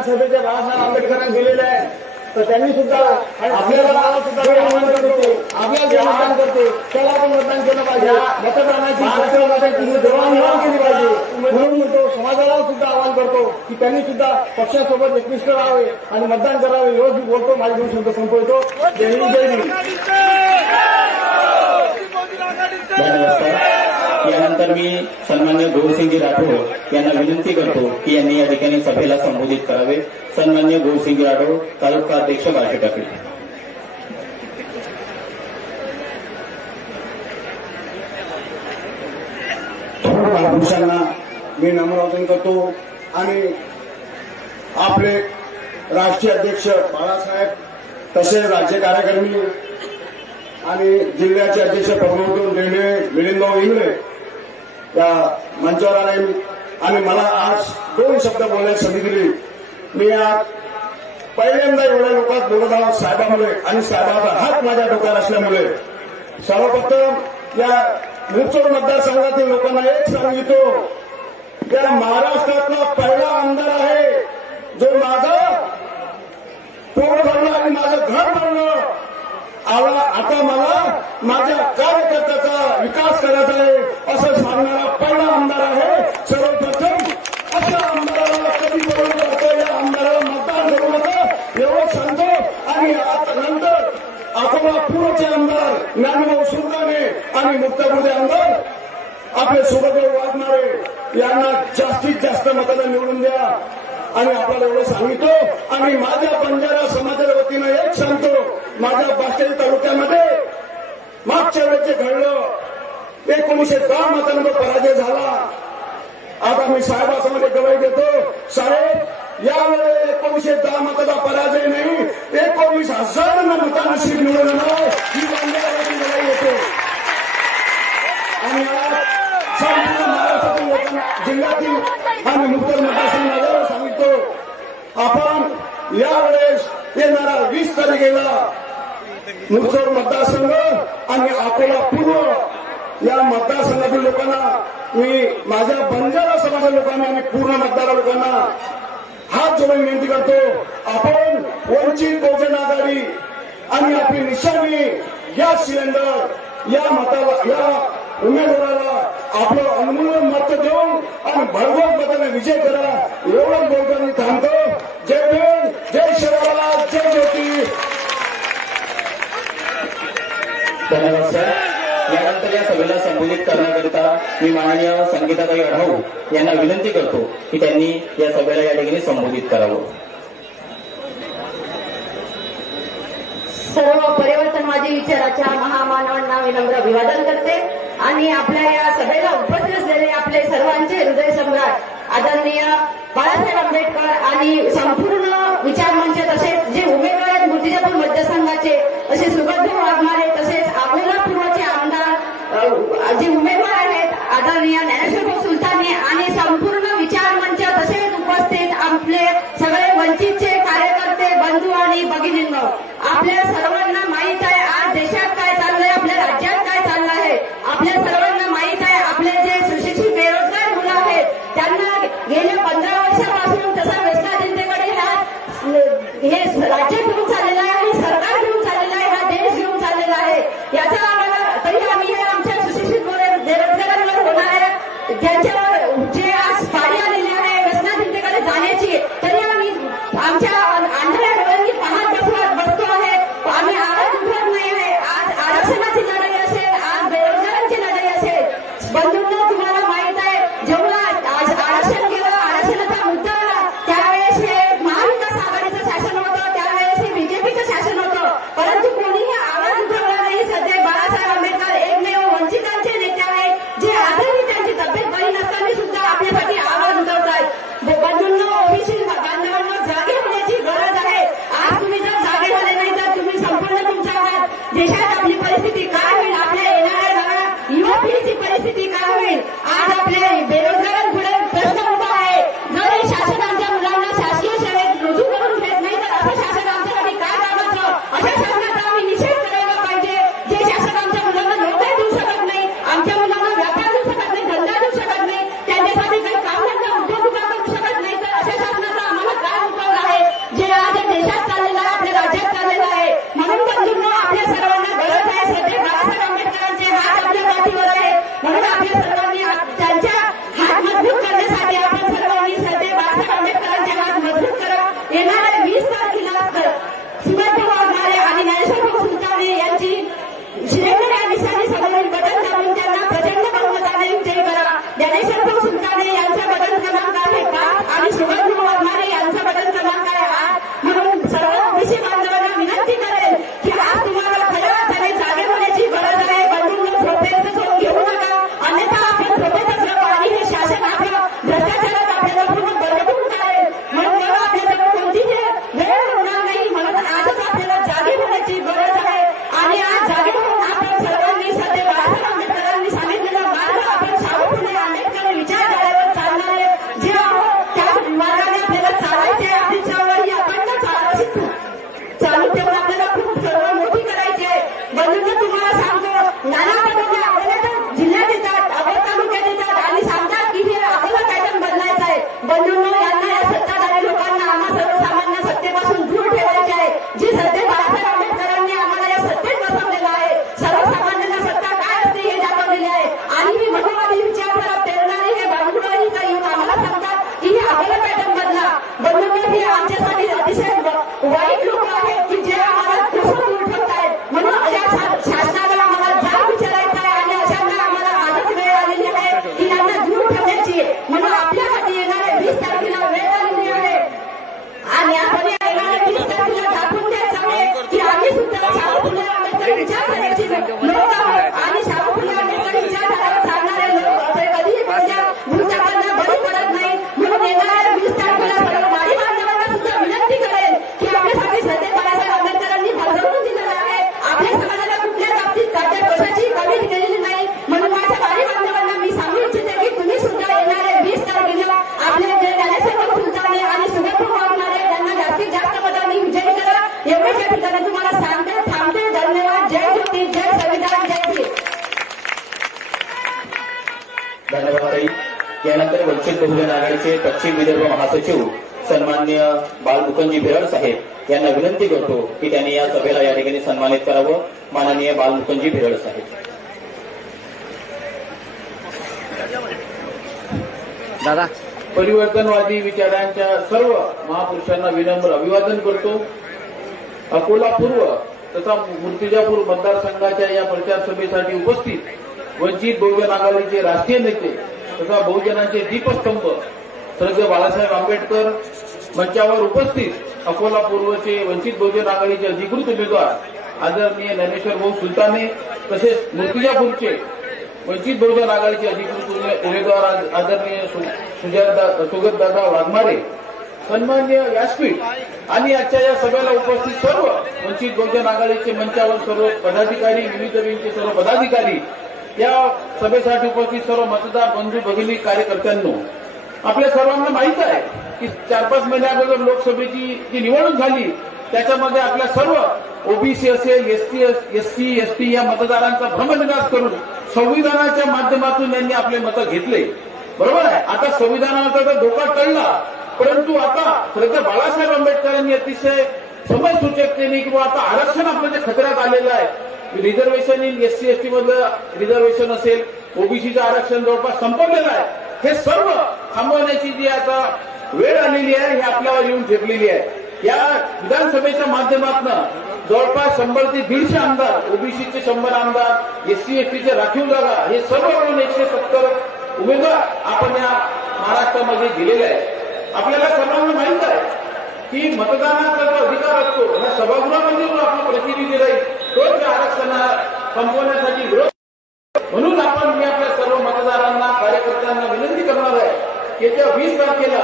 विधानसभेच्या बाळासाहेब आंबेडकरांना दिलेले आहे, तर त्यांनी सुद्धा आपल्याला आव्हान करतो, आपल्याला जे मतदान करतो त्याला आपण मतदान केलं पाहिजे. मतदानाची देवाणघेवाण केली पाहिजे. म्हणून म्हणतो समाजाला सुद्धा आवाहन करतो की त्यांनी सुद्धा पक्षासोबत एकनिष्ठ राहावे आणि मतदान करावे. एवढं बोलतो. माझे दोन शब्द संपवतो. जय हिंद, जय हिंद. यानंतर मी सन्मान्य गौरसिंगजी राठोड यांना विनंती करतो की यांनी या ठिकाणी सभेला संबोधित करावे. सन्मान्य गौरसिंगजी राठोड, तालुका अध्यक्ष बार्शी टाकळी. महापुरुषांना मी नम्रवंदन करतो आणि आपले राष्ट्रीय अध्यक्ष बाळासाहेब, तसेच राज्य कार्यकारिणी आणि जिल्ह्याचे अध्यक्ष प्रमोद रेल्वे मिलिंदभाऊ इंगळे या मंचावर आले आणि मला आज दोन शब्द बोलण्यास संधी दिली. मी आज पहिल्यांदा एवढ्या लोकात बोलत आहोत साहेबांमुळे आणि साहेबांचा हात माझ्या डोक्यात असल्यामुळे. सर्वप्रथम या मुरचोड मतदारसंघातील लोकांना एक सांगितो, या महाराष्ट्रातला पहिला आमदार आहे जो माझा पोट भरलं आणि माझं घर भरलं. आता मला माझ्या कार्यकर्त्याचा विकास करायचा आहे असं सांगणारा पहिला आमदार आहे. सर्वप्रथम अशा आमदाराला कधी बोलू नका, या आमदाराला मतदान करू नका एवढं सांगतो. आणि आता नंतर अकोला पूर्वचे आमदार ज्ञानभाऊ सुरगाणे आणि मुक्तापूरचे आमदार आपले सुभद्राव वाघमारे यांना जास्तीत जास्त मतांना निवडून द्या. आणि आपल्याला एवढं सांगितो. आणि माझ्या बंजारा समाजाच्या वतीनं एक सांगतो, माझ्या बाष्टी तालुक्यामध्ये मागच्या वेळेस जे घडलं 1910 मतांचा पराजय झाला. आता मी साहेबासमोर गवाही देतो, साहेब यावेळेस 1910 मताचा पराजय नाही, 19,000 मतांना सीट निवडून येणार ही बंजाराची गवाही देतो. आणि संपूर्ण महाराष्ट्रातील लोकांना, जिल्ह्यातील आणि मुक्त मतदारसंघाला सांगिततो, आपण यावेळेस येणारा 20 तारखेला मुरचोड मतदारसंघ आणि अकोला पूर्व या मतदारसंघातील लोकांना, मी माझ्या बंजारा समाजाच्या लोकांना आणि पूर्ण मतदार लोकांना हात जोडून विनंती करतो, आपण वंचित बहुजन आघाडी आणि आपली निशाणी गॅस सिलेंडर या उमेदवाराला आपलं अनमोल मत देऊन आणि भरघोस मताने विजय करा. एवढं बोलतो मी थांबतो. जय भीम, जय शिवराय, जय ज्योती. धन्यवाद सर. यानंतर या सभेला संबोधित करण्याकरिता मी माननीय संगीताताई अढाऊ यांना विनंती करतो की त्यांनी या सभेला या ठिकाणी संबोधित करावं. सर्व परिवर्तनवादी विचाराच्या महामानवांना विनम्र अभिवादन करते आणि आपल्या या सभेला उपस्थित असलेले आपले सर्वांचे हृदय सम्राट आदरणीय बाळासाहेब आंबेडकर आणि संपूर्ण विचारमंच, तसेच जे उमेदवार आहेत मूर्तिजापूर मतदारसंघाचे, असे सुभद्राव वाघमारे, तसेच अकोला पूर्वचे आमदार जे उमेदवार आहेत आदरणीय ज्ञानेश्वर सुलताने आणि संपूर्ण विचारमंच, तसेच उपस्थित आपले सगळे वंचितचे कार्यकर्ते, बंधू आणि भगिनींनो, आपल्या सर्वांना माहीत आहे आज देशात काय चाललंय, आपल्या राज्यात काय चाललं आहे. आपल्या सर्वांना माहीत आहे आपले जे सुशिक्षित बेरोजगार मुलं आहेत त्यांना गेल्या 15 वर्षापासून तसा व्यसना जनतेकडे हे राज्य घेऊन चाललेलं आहे आणि सरकार घेऊन चाललेलं आहे, हा देश घेऊन चाललेला आहे. याचा आम्हाला तरी आम्ही हे आमच्या सुशिक्षित बेरोजगारांवर होणाऱ्या ज्यांच्यावर जे आज पाळी आलेली आहे व्यसना जनतेकडे जाण्याची, तरी आम्ही आमच्या आंधळ्या डोळ्यांनी पाहत बसतो आहे. आम्ही आवाज उठवत नाही आहे. आज आरक्षणाची लढाई असेल, आज बेरोजगारांची लढाई असेल. बंधूंनो, तुम्हाला माहित आहे जेव्हा आज आरक्षण केलं, आरक्षणाचा मुद्दा आला त्यावेळेस हे महाविकास आघाडीचं शासन होतं, त्यावेळेस हे बीजेपीचं शासन होतं, परंतु कोणीही आवाज उठवला नाही. सध्या बाळासाहेब आंबेडकर एकमेव वंचितांचे नेते आहेत जे आजही त्यांची तब्येत बरी नसताना सुद्धा आपल्यासाठी आवाज उठवत आहेत. बंधूंनो, ओबीसी बांधवांना जागे होण्याची गरज आहे. आज तुम्ही जर जागे झाले नाही तर तुम्ही संपूर्ण तुमच्या आहात देशात आपली परिस्थिती काय होईल, आपल्या येणाऱ्या युवा पिढीची परिस्थिती काय होईल. आज आपल्या बेरोजगारांपुढे प्रश्न उभा आहे. जर हे शासन आमच्या मुलांना शासकीय शाळेत रुजू करून घेत नाही तर असं शासन आमच्यासाठी काय कामाचं. अशा शासनाचा आम्ही निषेध करायला पाहिजे. जे शासन आमच्या मुलांना नोकरी देऊ शकत नाही, आमच्या मुलांना व्यापार देऊ शकत नाही, धंदा देऊ शकत नाही, त्यांच्यासाठी काही काम धंदा उद्योग करू शकत नाही, तर अशा शासनाचा आम्हाला काय उपयोग धन्यवाद ताई. यानंतर वंचित बहुजन आघाडीचे पश्चिम विदर्भ महासचिव सन्माननीय बालमुकुंदजी भेरड साहेब यांना विनंती करतो की त्यांनी या सभेला या ठिकाणी सन्मानित करावं. माननीय बालमुकुंदजी भेरड साहेब. दादा परिवर्तनवादी विचारांच्या सर्व महापुरुषांना विनम्र अभिवादन करतो. अकोला पूर्व तथा मूर्तिजापूर मतदारसंघाच्या या प्रचार सभेसाठी उपस्थित वंचित बहुजन आघाडीचे राष्ट्रीय नेते तथा बहुजनांचे दीपस्तंभ स्वर्गीय बाळासाहेब आंबेडकर मंचावर उपस्थित अकोला पूर्वचे वंचित बहुजन आघाडीचे अधिकृत उमेदवार आदरणीय ज्ञानेश्वर भाऊ सुलताने तसेच मूर्तिजापूरचे वंचित बहुजन आघाडीचे अधिकृत उमेदवार आदरणीय सुगतदादा वाघमारे, सन्माननीय व्यासपीठ आणि आजच्या या सभेला उपस्थित सर्व वंचित बहुजन आघाडीचे मंचावर सर्व पदाधिकारी, विविध विंगचे सर्व पदाधिकारी, या सभेसाठी उपस्थित सर्व मतदार बंधू भगिनी कार्यकर्त्यांनो, आपल्या सर्वांना माहित आहे की 4-5 महिन्या अगोदर लोकसभेची जी निवडणूक झाली त्याच्यामध्ये आपल्या सर्व ओबीसी असेल, एससी, एसटी या मतदारांचा भ्रमनिरास करून संविधानाच्या माध्यमातून यांनी आपले मतं घेतले. बरोबर आहे. आता संविधानाचा तर धोका टळला, परंतु आता खरं बाळासाहेब आंबेडकरांनी अतिशय समयसूचकतेने किंवा आता आरक्षण आपलं जे खतऱ्यात आलेलं आहे, रिझर्वेशन इन एससी एसटी मधलं रिझर्वेशन असेल, ओबीसीचं आरक्षण जवळपास संपवलेलं आहे, हे सर्व थांबवण्याची जी आता वेळ आलेली आहे हे आपल्याला येऊन ठेपलेली आहे. या विधानसभेच्या माध्यमातून जवळपास 100 ते 150 आमदार, ओबीसीचे 100 आमदार, एससी एसटीचे राखीव जागा, हे सर्व मिळून 170 उमेदवार आपण या महाराष्ट्रामध्ये दिलेले आहेत. आपल्याला सर्वांना माहित आहे की मतदानाचा जो अधिकार असतो या सभागृहामध्ये जो आपला प्रतिनिधी राहील तोच या आरक्षणा संपवण्यासाठी विरोध. म्हणून आपण मी आपल्या सर्व मतदारांना, कार्यकर्त्यांना विनंती करणार आहे की येत्या 20 तारखेला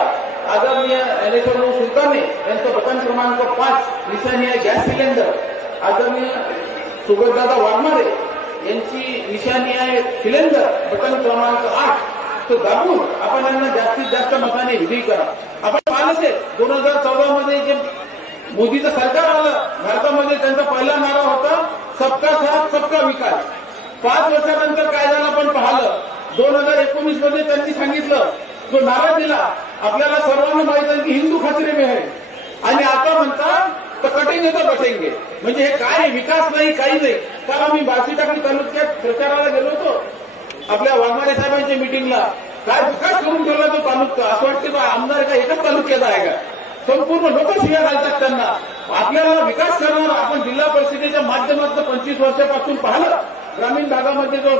आदरणीय ज्ञानेश्वर भाऊ सुलताने यांचं बटन क्रमांक 5 निशाणी आहे गॅस सिलेंडर, आदरणीय सुगतदादा वाघमारे यांची निशाणी आहे सिलेंडर बटन क्रमांक 8, तो दाबून आपण यांना जास्तीत जास्त मताने विजयी करा. आपण पाहिलं असेल 2014 मध्ये जे मोदीचं सरकार आलं भारतामध्ये, त्यांचा पहिला नारा होता सबका साथ सबका विकास. 5 वर्षानंतर काय झालं आपण पाहिलं. 2019 मध्ये त्यांनी सांगितलं, जो नारा दिला आपल्याला सर्वांना माहित आहे की हिंदू खतरे में है, आणि आता म्हणतात तर कटेंगे तर बसेंगे. म्हणजे हे काय विकास नाही, काही नाही. काल आम्ही बार्शीटाकली तालुक्यात प्रचाराला गेलो होतो आपल्या वाघमारे साहेबांच्या मिटिंगला. काय विकास करून ठेवला तो तालुका, असं वाटतं का आमदार का एकच तालुक्याचा आहे का? संपूर्ण लोक शिव्या घालतात त्यांना. आपल्याला विकास करणार आपण जिल्हा परिषदेच्या माध्यमातून 25 वर्षापासून पाहिलं, ग्रामीण भागामध्ये जो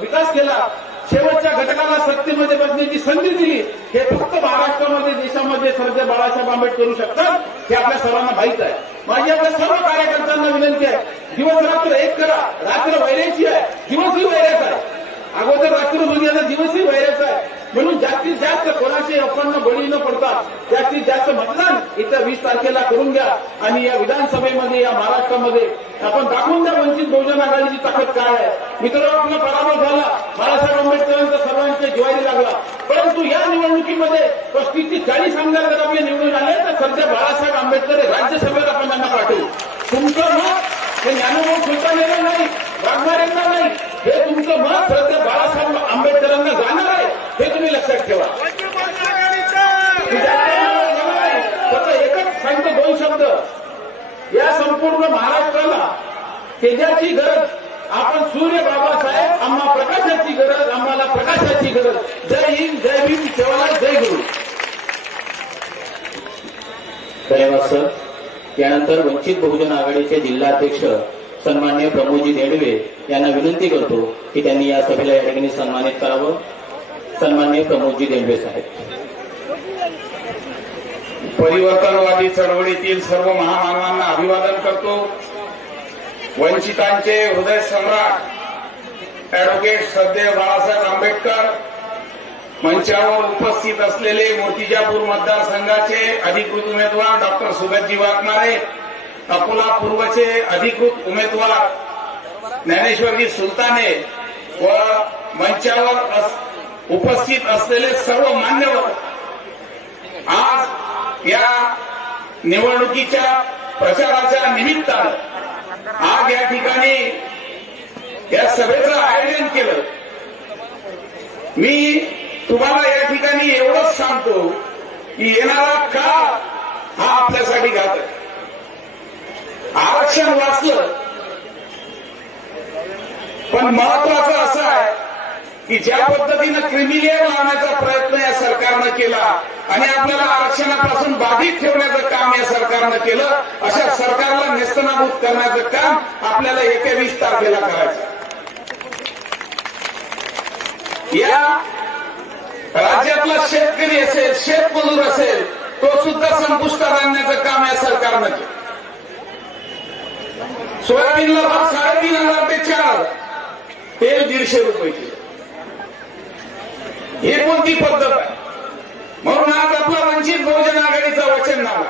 विकास केला, शेवटच्या घटकाला सत्तेमध्ये बसण्याची संधी दिली, हे फक्त महाराष्ट्रामध्ये, देशामध्ये सरदार बाळासाहेब आंबेडकर करू शकतात, हे आपल्या सर्वांना माहित आहे. माझी आपल्या सर्व कार्यकर्त्यांना विनंती आहे, दिवस रात्र एक करा. रात्र वैराची आहे, दिवसही वैराचा आहे. अगोदर रात्र होती, आता दिवसही वैराचा आहे. म्हणून जास्तीत जास्त कोणाचे अफवांना बळी न पडता जास्तीत जास्त मतदान येत्या 20 तारखेला करून घ्या आणि या विधानसभेमध्ये, या महाराष्ट्रामध्ये आपण दाखवून द्या वंचित बहुजन आघाडीची ताकद काय आहे. मित्रांनो, आपला पराभव झाला, बाळासाहेब आंबेडकरांचा सर्वांच्या जिव्हारी लागला, परंतु या निवडणुकीमध्ये 35 ते 40 आमदार जर आपले निवडून आले तर सध्या बाळासाहेब आंबेडकर राज्यसभेत आपण त्यांना पाठवू. तुमचं मत हे ज्ञानोबा सुलतानेला नाही, वाघमारेंना नाही, हे तुमचं मत सध्या बाळासाहेब आंबेडकरांना जाणार आहे, हे तुम्ही लक्षात ठेवा. फक्त एकच सांगतो 2 शब्द. या संपूर्ण महाराष्ट्राला तेजाची गरज, आपण सूर्य बाबासाहेब, आम्हा प्रकाशाची गरज, आम्हाला प्रकाशाची गरज. जय हिंद, जय भीम, शिवराय, जय गुरु. धन्यवाद सर. यानंतर वंचित बहुजन आघाडीचे जिल्हाध्यक्ष सन्माननीय प्रमोदजी देडवे यांना विनंती करतो की त्यांनी या सभेला या ठिकाणी सन्मानित करावं. सन्माननीय प्रमोदजी देडवे साहेब. परिवर्तनवादी चळवळीतील सर्व महामानवांना अभिवादन करतो. वंचितांचे हृदय सम्राट अॅडव्होकेट श्रद्धेय बाळासाहेब आंबेडकर मंचावर उपस्थित असलेले मूर्तिजापूर मतदारसंघाचे अधिकृत उमेदवार डॉक्टर सुगतजी वाघमारे, अकोला पूर्वचे अधिकृत उमेदवार ज्ञानेश्वरजी सुलताने व मंचावर उपस्थित असलेले सर्व मान्यवर, आज या निवडणुकीच्या प्रचाराच्या निमित्तानं आज या ठिकाणी या सभेचं आयोजन केलं. मी तुम्हाला या ठिकाणी एवढंच सांगतो की येणारा काळ हा आपल्यासाठी घातक आहे. आरक्षण वाचलं, पण महत्वाचं असं आहे की ज्या पद्धतीनं क्रिमिलेअर लावण्याचा प्रयत्न या सरकारनं केला आणि आपल्याला आरक्षणापासून बाधित ठेवण्याचं काम या सरकारनं केलं, अशा सरकारला नेस्तनाबूत करण्याचं काम आपल्याला येत्या 20 तारखेला करायचं. या राज्यातला शेतकरी असेल, शेतमजूर असेल, तो सुद्धा संपुष्टात आणण्याचं काम या सरकारनं केलं. सोयाबीनला भाव 3,500 ते 4,000, तेल 150 रुपये किलो. ही कोणती पद्धत आहे? म्हणून आज आपला वंचित बहुजन आघाडीचं वचननामा,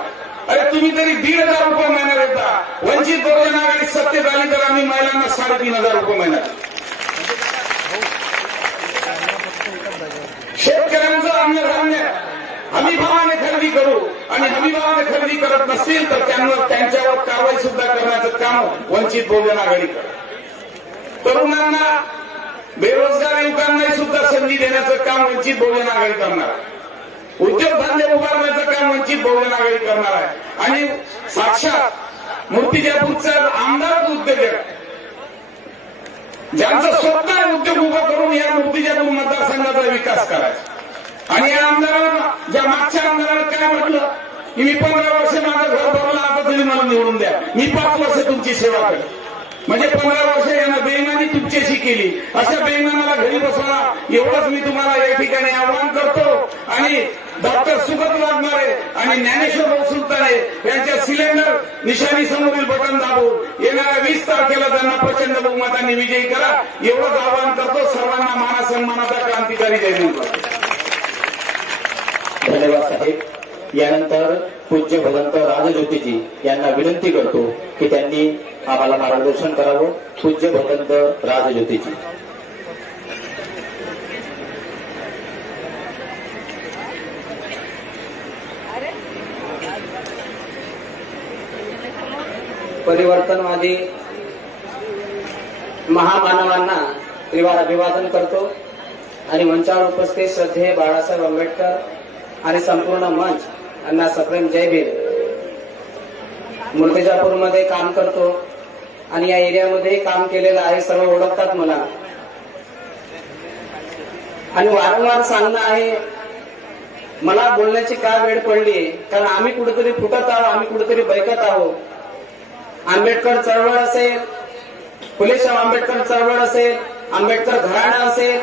अरे तुम्ही तरी 1,500 रुपये महिना देता. वंचित बहुजन आघाडी सत्तेत आली तर आम्ही महिलांना 3,500 रुपये महिना देतो. शेतकऱ्यांचं अन्नधान्य हमीभावाने खरेदी करू आणि हमीभावाने खरेदी करत नसतील तर त्यांच्यावर कारवाई सुद्धा करण्याचं काम वंचित बहुजन आघाडी करते. तरुणांना, बेरोजगार युवकांनाही सुद्धा संधी देण्याचं काम वंचित बहुजन आघाडी करणार आहे. उद्योगधंदे उभारण्याचं काम वंचित बहुजन आघाडी करणार आहे. आणि साक्षात मूर्तिजापूरचा आमदार उद्योजक ज्यांचं स्वतः उद्योग उभं करून या मूर्तिजापूर मतदारसंघाचा विकास करायचा. आणि या आमदारांना, ज्या मागच्या आमदारांना काय म्हटलं की मी 15 वर्ष माझं घर भरलं, आता तरी मला निवडून द्या, मी 5 वर्ष तुमची सेवा करेन. म्हणजे 15 वर्ष यानं बेईमानी तुमच्याशी केली. अशा बेईमानाला घरी बसवा, एवढंच मी तुम्हाला या ठिकाणी आवाहन करतो. आणि डॉक्टर सुगत वाघमारे आणि ज्ञानेश्वर भाऊ सुलताने यांच्या सिलेंडर निशाणी समोरील बटन दाबून येणाऱ्या 20 तारखेला त्यांना प्रचंड बहुमतांनी विजयी करा, एवढंच आवाहन करतो. सर्वांना मानसन्मानाचा क्रांतिकारी जय हिंद. धन्यवाद साहेब. यानंतर पूज्य भगवंत राजज्योतिजी यांना विनंती करतो की त्यांनी आम्हाला मार्गदर्शन करावं. पूज्य भगवंत राजज्योतिजी. परिवर्तनवादी महामानवांना त्रिवार अभिवादन करतो आणि मंचावर उपस्थित श्रद्धेय बाळासाहेब आंबेडकर आणि संपूर्ण मंच यांना सप्रेम जय भीम. मूर्तिजापूरमध्ये काम करतो आणि या एरियामध्ये काम केलेलं आहे, सर्व ओळखतात मला. आणि वारंवार सांगणं आहे, मला बोलण्याची का वेळ पडली, कारण आम्ही कुठेतरी फुटत आहोत, आम्ही कुठेतरी बैकत आहोत. आंबेडकर चळवळ असेल, फुलेशाह आंबेडकर चळवळ असेल, आंबेडकर घराणा असेल,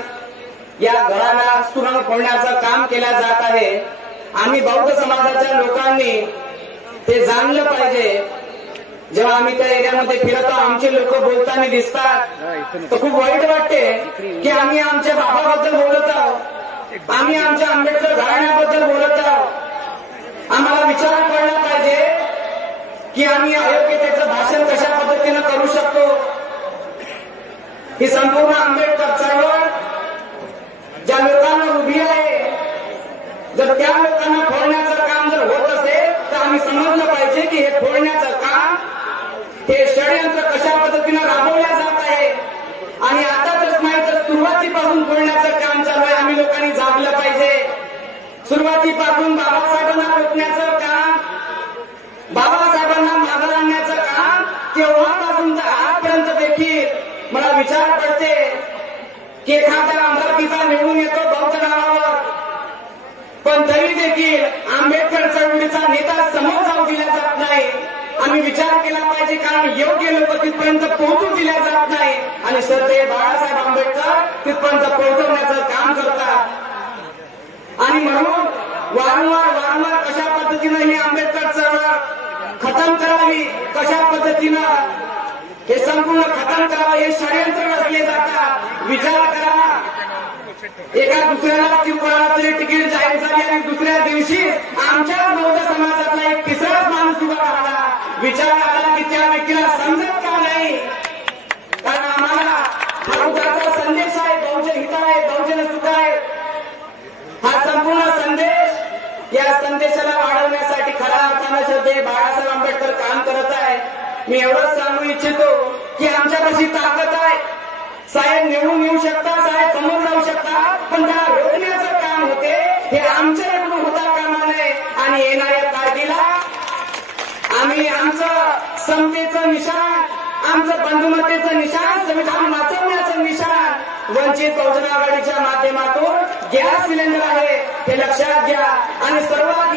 या घराला सुरंग फोडण्याचं काम केलं जात आहे. आम्ही बौद्ध समाजाच्या लोकांनी ते जाणलं पाहिजे. जेव्हा आम्ही त्या एरियामध्ये फिरतो, आमचे लोक बोलताना दिसतात तर खूप वाईट वाटते की आम्ही आमच्या बाबाबद्दल बोलत आहोत, आम्ही आमच्या आंबेडकर घराण्याबद्दल बोलत आहोत. आम्हाला विचार पडला पाहिजे की आम्ही अयोग्यतेचं भाषण कशा पद्धतीनं करू शकतो. ही संपूर्ण आंबेडकर चळवळ ज्या लोकांना उभी आहे, जर त्या लोकांना फोडण्याचं काम जर होत असेल तर आम्ही समजलं पाहिजे की हे फोडण्याचं काम, हे षडयंत्र कशा पद्धतीनं राबवल्या जात आहे. आणि आता तरच नाही तर सुरुवातीपासून फोडण्याचं काम चालू आहे. आम्ही लोकांनी जागलं पाहिजे. सुरुवातीपासून बाबासाहेबांना रोखण्याचं काम, बाबासाहेबांना मागे आणण्याचं काम, तेव्हापासून तर आजपर्यंत देखील मला विचार पडते की एखादा आमदारकीचा निवडून येतो बौद्ध नावावर, पण तरी देखील आंबेडकर चळवळीचा नेता समोर जाऊ दिला जात नाही. आम्ही विचार केला पाहिजे, कारण योग्य लोक तिथपर्यंत पोहोचू दिल्या जात नाही आणि श्रद्धेय बाळासाहेब आंबेडकर तिथपर्यंत पोहोचवण्याचं काम करतात. आणि म्हणून वारंवार कशा पद्धतीनं ही आंबेडकर चळवळ खतम करावी, कशा पद्धतीनं हे संपूर्ण खतम करावं, हे षडयंत्र रचले जातात. विचार करा, एका दुसऱ्याला कोणाला तरी तिकीट जाहीर झाली आणि दुसऱ्या दिवशी आमच्या बौद्ध समाजातला एक तिसराच माणूस उभा राहिला. विचार आला की त्या व्यक्तीला समजत का नाही, कारण आम्हाला हा उद्याचा संदेश आहे, बहुजन हित आहे, बहुजन सुख आहे. हा संपूर्ण संदेश, या संदेशाला वाढवण्यासाठी खऱ्या अर्थानं श्रद्धेय बाळासाहेब आंबेडकर काम करत आहे. मी एवढंच सांगू इच्छितो की आमच्यापाशी ताकद आहे. साहेब निवडून येऊ शकता, साहेब समोर जाऊ शकता, पण त्या आमचं बंधुमतेचं निशाण, संविधान वाचवण्याचं निशाण वंचित बहुजन आघाडीच्या माध्यमातून गॅस सिलेंडर आहे, हे लक्षात घ्या. आणि सर्वात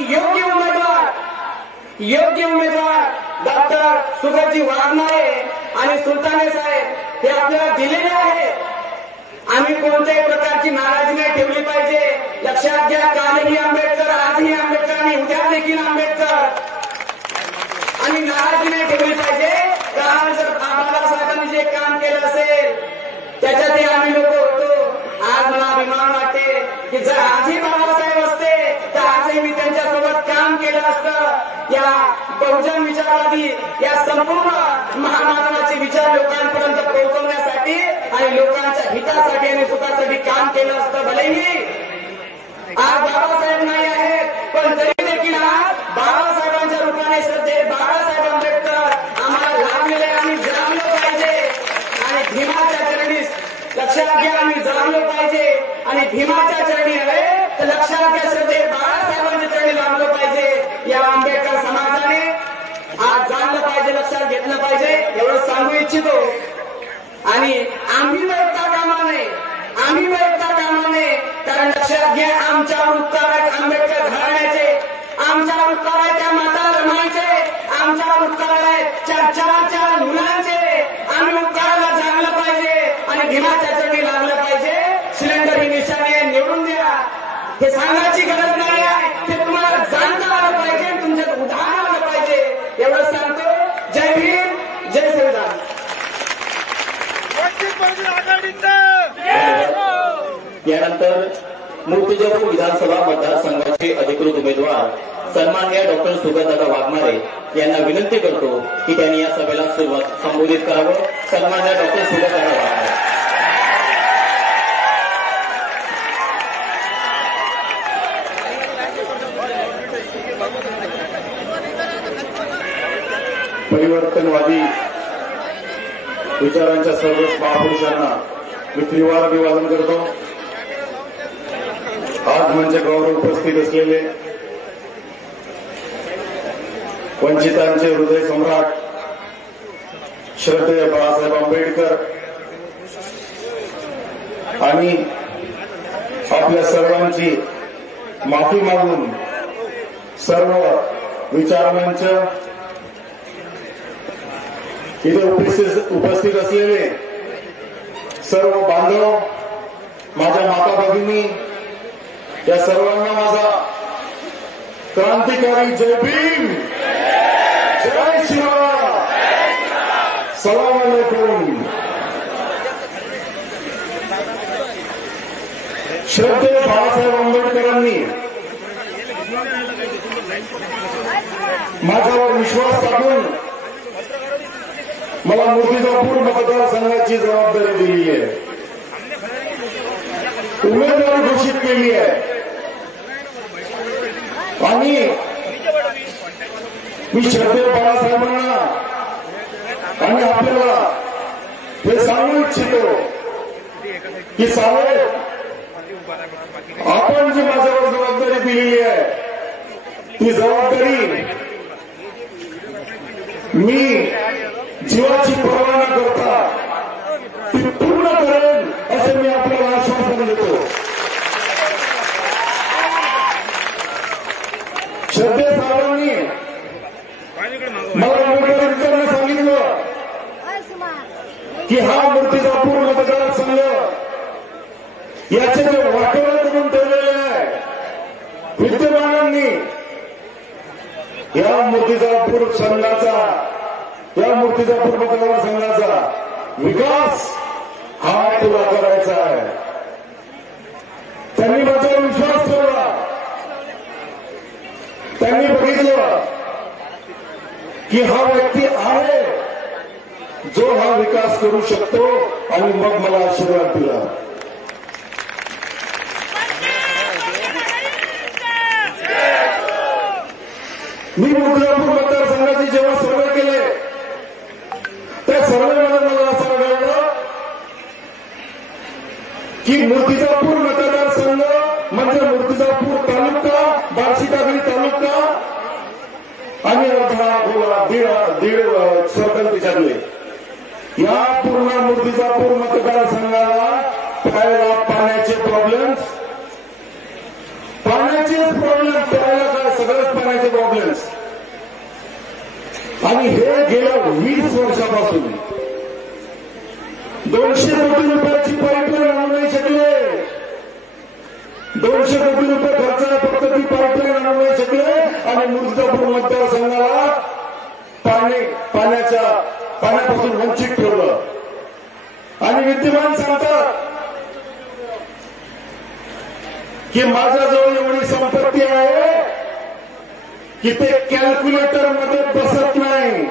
योग्य उमेदवार डॉक्टर सुगतजी वाघमारे आणि सुलताने साहेब हे आपल्याला दिलेले आहे. आम्ही कोणत्याही प्रकारची नाराजी नाही ठेवली पाहिजे. लक्षात घ्या, कालही आंबेडकर, आजही आंबेडकर आणि उद्या देखील आंबेडकर. आणि नाराजी नाही ठेवली पाहिजे. कारण जर बाबासाहेबांनी जे काम केलं असेल त्याच्यातही आम्ही लोक होतो. आज मला अभिमान वाटते की जर आजही बाबासाहेब असते तर आजही मी त्यांच्यासोबत काम केलं असतं. या बहुजन विचारवादी, या संपूर्ण महामानवाचे विचार लोकांपर्यंत पोहोचवण्यासाठी आणि लोकांच्या हितासाठी आणि सुखासाठी काम केलं असतं. भलेही आज बाबासाहेब नाही आहेत, पण तरी देखील आज बाबासाहेबांच्या रूपाने श्रद्धे बाबासाहेब आंबेडकर आम्हाला लागलेले आम्ही जाणलं पाहिजे. आणि भीमाच्या चरणी लक्षात घ्या, आम्ही जाणलं पाहिजे. आणि भीमाच्या चरणी नव्हे तर लक्षात घ्या, श्रद्धे बाळासाहेबांच्या चरणी लागलं पाहिजे. या आंबेडकर समाजाने आज जाणलं पाहिजे, लक्षात घेतलं पाहिजे, एवढं सांगू इच्छितो. आणि आम्ही वैयक्ता कामा नये, कारण लक्षात घ्या, आमच्यावर उपकार आहेत आंबेडकर घराण्याचे, आमच्यावर उपकार आहेत त्या माता रमाईचे, आमच्यावर उपकार आहेत चार मुलांचे. आम्ही उपकाराला जाणलं पाहिजे आणि भीमाच्या चरणी लागलं पाहिजे. सिलेंडर ही निशाणे निवडून द्या, हे सांगायची गरज नाही आहे, ते तुम्हाला जाणता आलं पाहिजे, तुमच्यात उदाहरण आलं पाहिजे. एवढं सांगतो. जय भीम, जय संविधान. यानंतर मूर्तिजापूर विधानसभा मतदारसंघाचे अधिकृत उमेदवार सन्माननीय डॉक्टर सुगतदादा वाघमारे यांना विनंती करतो की त्यांनी या सभेला संबोधित करावं. सन्माननीय डॉक्टर सुगतदादा वाघमारे. परिवर्तनवादी विचारांच्या सर्व महापुरुषांना मी त्रिवार अभिवादन करतो. आज मंचावर उपस्थित असलेले वंचितांचे हृदय सम्राट श्रद्धेय बाळासाहेब आंबेडकर आणि आपल्या सर्वांची माफी मागून सर्व विचारमंच इथे उपस्थित असलेले सर्व बांधव, माझ्या माता भगिनी, या सर्वांना माझा क्रांतिकारी जय भीम, जय शिवराय, सलाम अलैकुम. श्रद्धेय बाळासाहेब आंबेडकरांनी माझ्यावर विश्वास टाकून मला मूर्तिजापूर मतदारसंघाची जबाबदारी दिली आहे, उमेदवारी घोषित केली आहे. आणि मी श्रद्धेय बाळासाहेबांना आणि आपल्याला हे सांगू इच्छितो की साहेब, आपण जी माझ्यावर जबाबदारी दिलेली आहे ती जबाबदारी मी जीवाची पर्वा न करता ती पूर्ण करेन असे मी आपल्याला आश्वासन देतो. श्रद्धेय साहेबांनी मला उमेदवारी सांगितलं की हा मूर्तिजापूर मतदारसंघ याचे जे वाटोळे करून ठेवलेले आहे विद्यमानांनी, या मूर्तिजापूर संघाचा, या मूर्तिजापूर मतदारसंघाचा विकास हा तुला करायचा आहे. त्यांनी माझ्यावर विश्वास ठेवला. त्यांनी बघितलं की हा व्यक्ती आहे जो हा विकास करू शकतो आणि मग मला आशीर्वाद दिला. मी मूर्तिजापूर मतदारसंघाचे जेव्हा सर्वे केले त्या सर्वेमध्ये मला असं आढळलं की मूर्तिजापूर मतदारसंघ म्हणजे मूर्तिजापूर तालुका, बार्शीटाकळी तालुका आणि अर्धा दीड सर्कल त्याच्यातले या पूर्ण मूर्तिजापूर मतदारसंघाला प्यायला पाण्याचे प्रॉब्लेम्स, पाण्याचेच प्रॉब्लेम, प्यायला काय सगळेच पाण्याचे प्रॉब्लेम्स. आणि हे गेल्या 20 वर्षापासून 200 कोटी रुपयाची पाईपलाईन आणू नाही शकले. 200 कोटी रुपये खर्च आहे फक्त ती पाईपलाईन आणू नाही शकले. आणि मूर्तिजापूर मतदारसंघाला पाण्यापासून वंचित ठेवलं. आणि विद्यमान सांगतात की माझ्याजवळ एवढी संपत्ती आहे की ते कॅल्क्युलेटर मध्ये बसत नाही.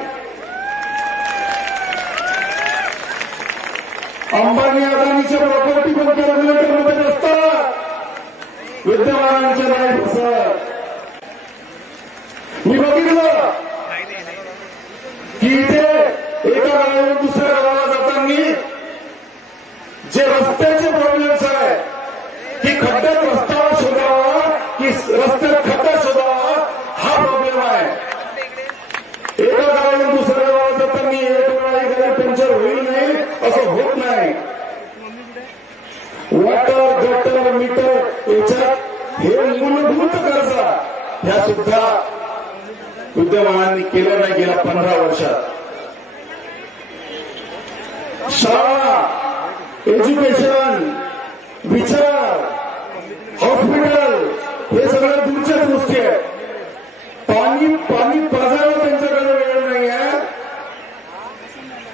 अंबानी अदानीच्या प्रॉपर्टी पण कॅल्क्युलेटर मध्ये बसतात, विद्यमानांच्या नाही बसत. मी बघितलं की इथे एका गावावरून दुसऱ्या गावाला जाताना जे रस्त्याचे प्रॉब्लेम्स आहे की खड्ड्यात रस्ता शोधावा की रस्त्यात खड्डा शोधावा हा प्रॉब्लेम आहे. एका गावावरून दुसऱ्या गावाला जाताना एक वेळा ही गाडी पंक्चर होईल नाही असं होत नाही. वॉटर गटर मीटर याच्यात हे मूलभूत गरजा ह्या सुद्धा विद्यमानांनी केलं नाही गेल्या 15 वर्षात. शाळा, एज्युकेशन, विचार, हॉस्पिटल हे सगळ्या दूरच्याच गोष्टी आहेत. पाणी पाजायला त्यांच्याकडे वेळ नाही आहे,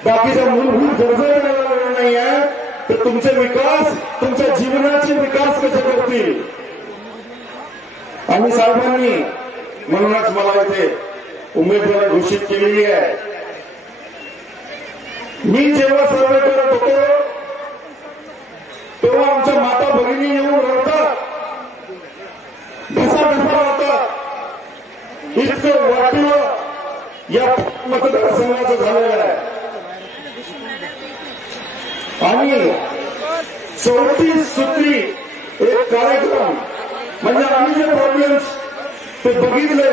बाकीच्या मूलभूत गरजा द्यायला वेळ नाही आहे. तर तुमचे विकास, तुमच्या जीवनाचे विकास कसे करतील. आम्ही साहेबांनी म्हणूनच मला इथे उमेदवारी घोषित केलेली आहे. मी जेव्हा सर्वे करत होतो तेव्हा आमच्या माता भगिनी येऊन राहतात, ढसा राहतात. इतकं वाटलं या मतदारसंघाचं झालेलं आहे. आणि 34 सूत्री एक कार्यक्रम म्हणजे आम्ही जे प्रॉब्लेम्स ते बघितले,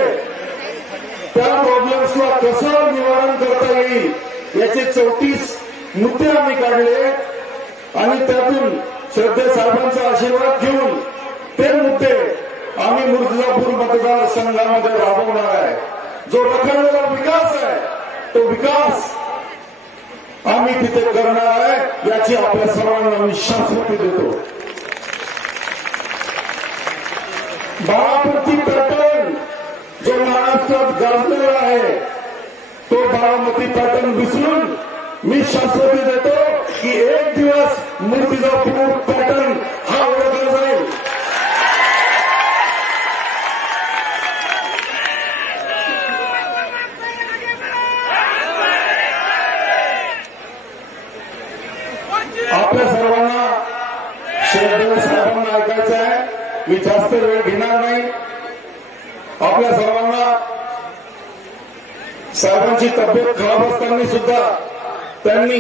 त्या प्रॉब्लेम्सला कसं निवारण करता येईल याचे 34 मुद्दे आम्ही काढले. आणि त्यातून श्रद्धे साहेबांचा आशीर्वाद घेऊन ते मुद्दे आम्ही मूर्तिजापूर मतदारसंघामध्ये राबवणार आहे. जो रखडलेला विकास आहे तो विकास आम्ही तिथे करणार आहे याची आपल्या सर्वांना मी शाश्वती देतो. बारामती पॅटर्न जो महाराष्ट्रात गाजलेला आहे तो बारामती पॅटर्न विसरून मी शाश्वती देतो की एक दिवस मूर्तिजापूर पॅटर्न हा ओळखला जाईल. आपल्या सर्वांना श्रद्धेय साहेबांना ऐकायचं आहे. मी जास्त वेळ घेणार नाही. आपल्या सर्वांना साहेबांची तब्येत खराब असताना सुद्धा त्यांनी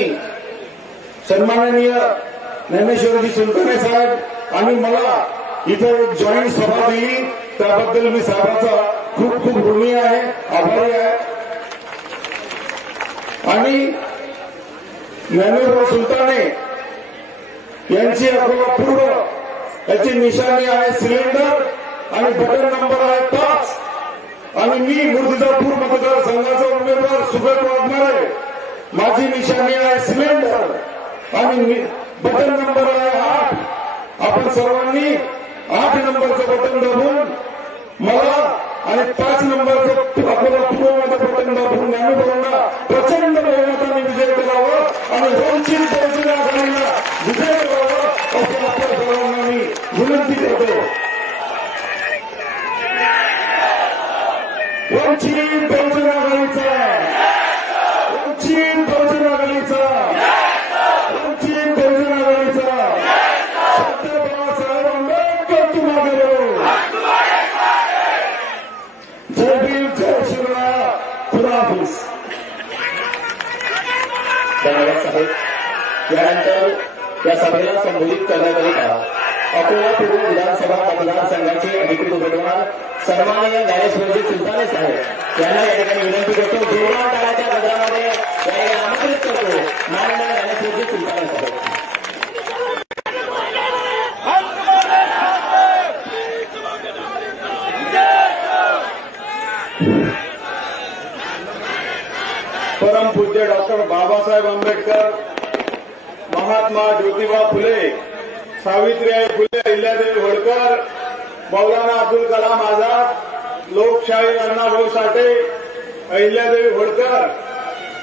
सन्माननीय ज्ञानेश्वरजी सुलताने साहेब आणि मला इथे एक जॉईंट सभा दिली. त्याबद्दल मी साहेबांचा खूप खूप ऋणी आहे, आभारी आहे. आणि ज्ञानेश्वर सुलताने यांची अकोला पूर्व याची निशाणी आहे सिलेंडर आणि बटन नंबर आहे 5. आणि मी मूर्तिजापूर मतदारसंघाचा उमेदवार सुगत वाघमारे, माझी निशाणी आहे सिलेंडर आणि बटन नंबर आहे 8. आपण सर्वांनी 8 नंबरचं बटन दाबून मला आणि 5 नंबरचं अकोला पूर्वमध्ये बटन दाबून ज्ञानेश्वरांना प्रचंड बहुमताने विजय करावा आणि वंचित बहुजन आघाडीला विजय करावा असं आपल्या सर्वांना मी विनंती करतो. वंचित बहुजन आघाडीचा, वंचित बहुजन आघाडीचा, वंचित बहुजन आघाडीचा. छत्रपती बाळासाहेब आंबेडकर तुम्हाला जय भीम, जय शिवराय, खुदा हाफिज. धन्यवाद साहेब. यानंतर या सभेला संबोधित करण्याकरिता अकोला पूर्व विधानसभा मतदारसंघाचे अधिकृत उमेदवार सन्माननीय ज्ञानेश्वरजी सुलताने साहेब यांना या ठिकाणी विनंती करतो. जोरदार टाळ्याच्या गजरामध्ये या ठिकाणी आमंत्रित करतो माननीय ज्ञानेश्वरजी सुलताने साहेब. परमपूज्य डॉक्टर बाबासाहेब आंबेडकर, महात्मा ज्योतिबा फुले, सावित्रीबाई फुले, अहिल्यादेवी होळकर, मौलाना अब्दुल कलाम आझाद, लोकशाही अण्णाभाऊ साठे, अहिल्यादेवी होळकर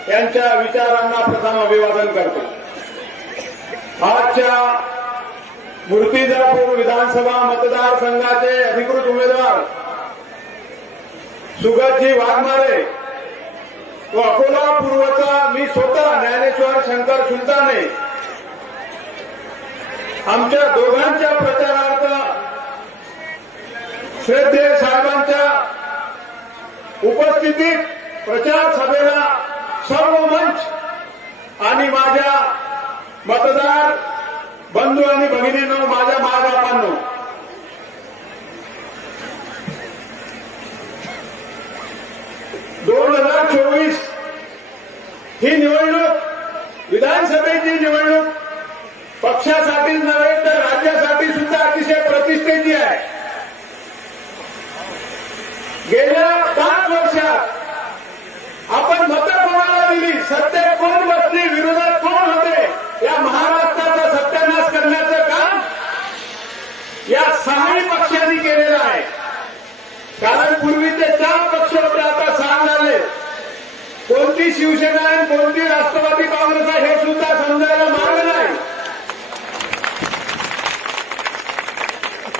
यांच्या विचारांना प्रथम अभिवादन करतो. आजच्या मूर्तिजापूर विधानसभा मतदारसंघाचे अधिकृत उमेदवार सुगतजी वाघमारे व अकोला पूर्वचा मी स्वतः ज्ञानेश्वर शंकर सुलताने आमच्या दोघांच्या प्रचारार्थ श्रद्धेय साहेबांच्या उपस्थितीत प्रचार सभेला सर्व मंच आणि माझ्या मतदार बंधू आणि भगिनींनो, माझ्या मायबापांनो, 2024 ही निवडणूक विधानसभेची निवडणूक पक्षासाठीच नव्हे तर राज्यासाठी सुद्धा अतिशय प्रतिष्ठेची आहे. गेल्या 5 वर्षात आपण मतं कोणाला दिली, सत्तेत कोण बसली, विरोधात कोण होते, या महाराष्ट्राचा सत्यानाश करण्याचं काम या 6 पक्षांनी केलेलं आहे. कारण पूर्वीचे 4 पक्ष होते, आता 6 झाले. कोणती शिवसेना आहे, कोणती राष्ट्रवादी काँग्रेस आहे हे सुद्धा समजायला मार्ग नाही.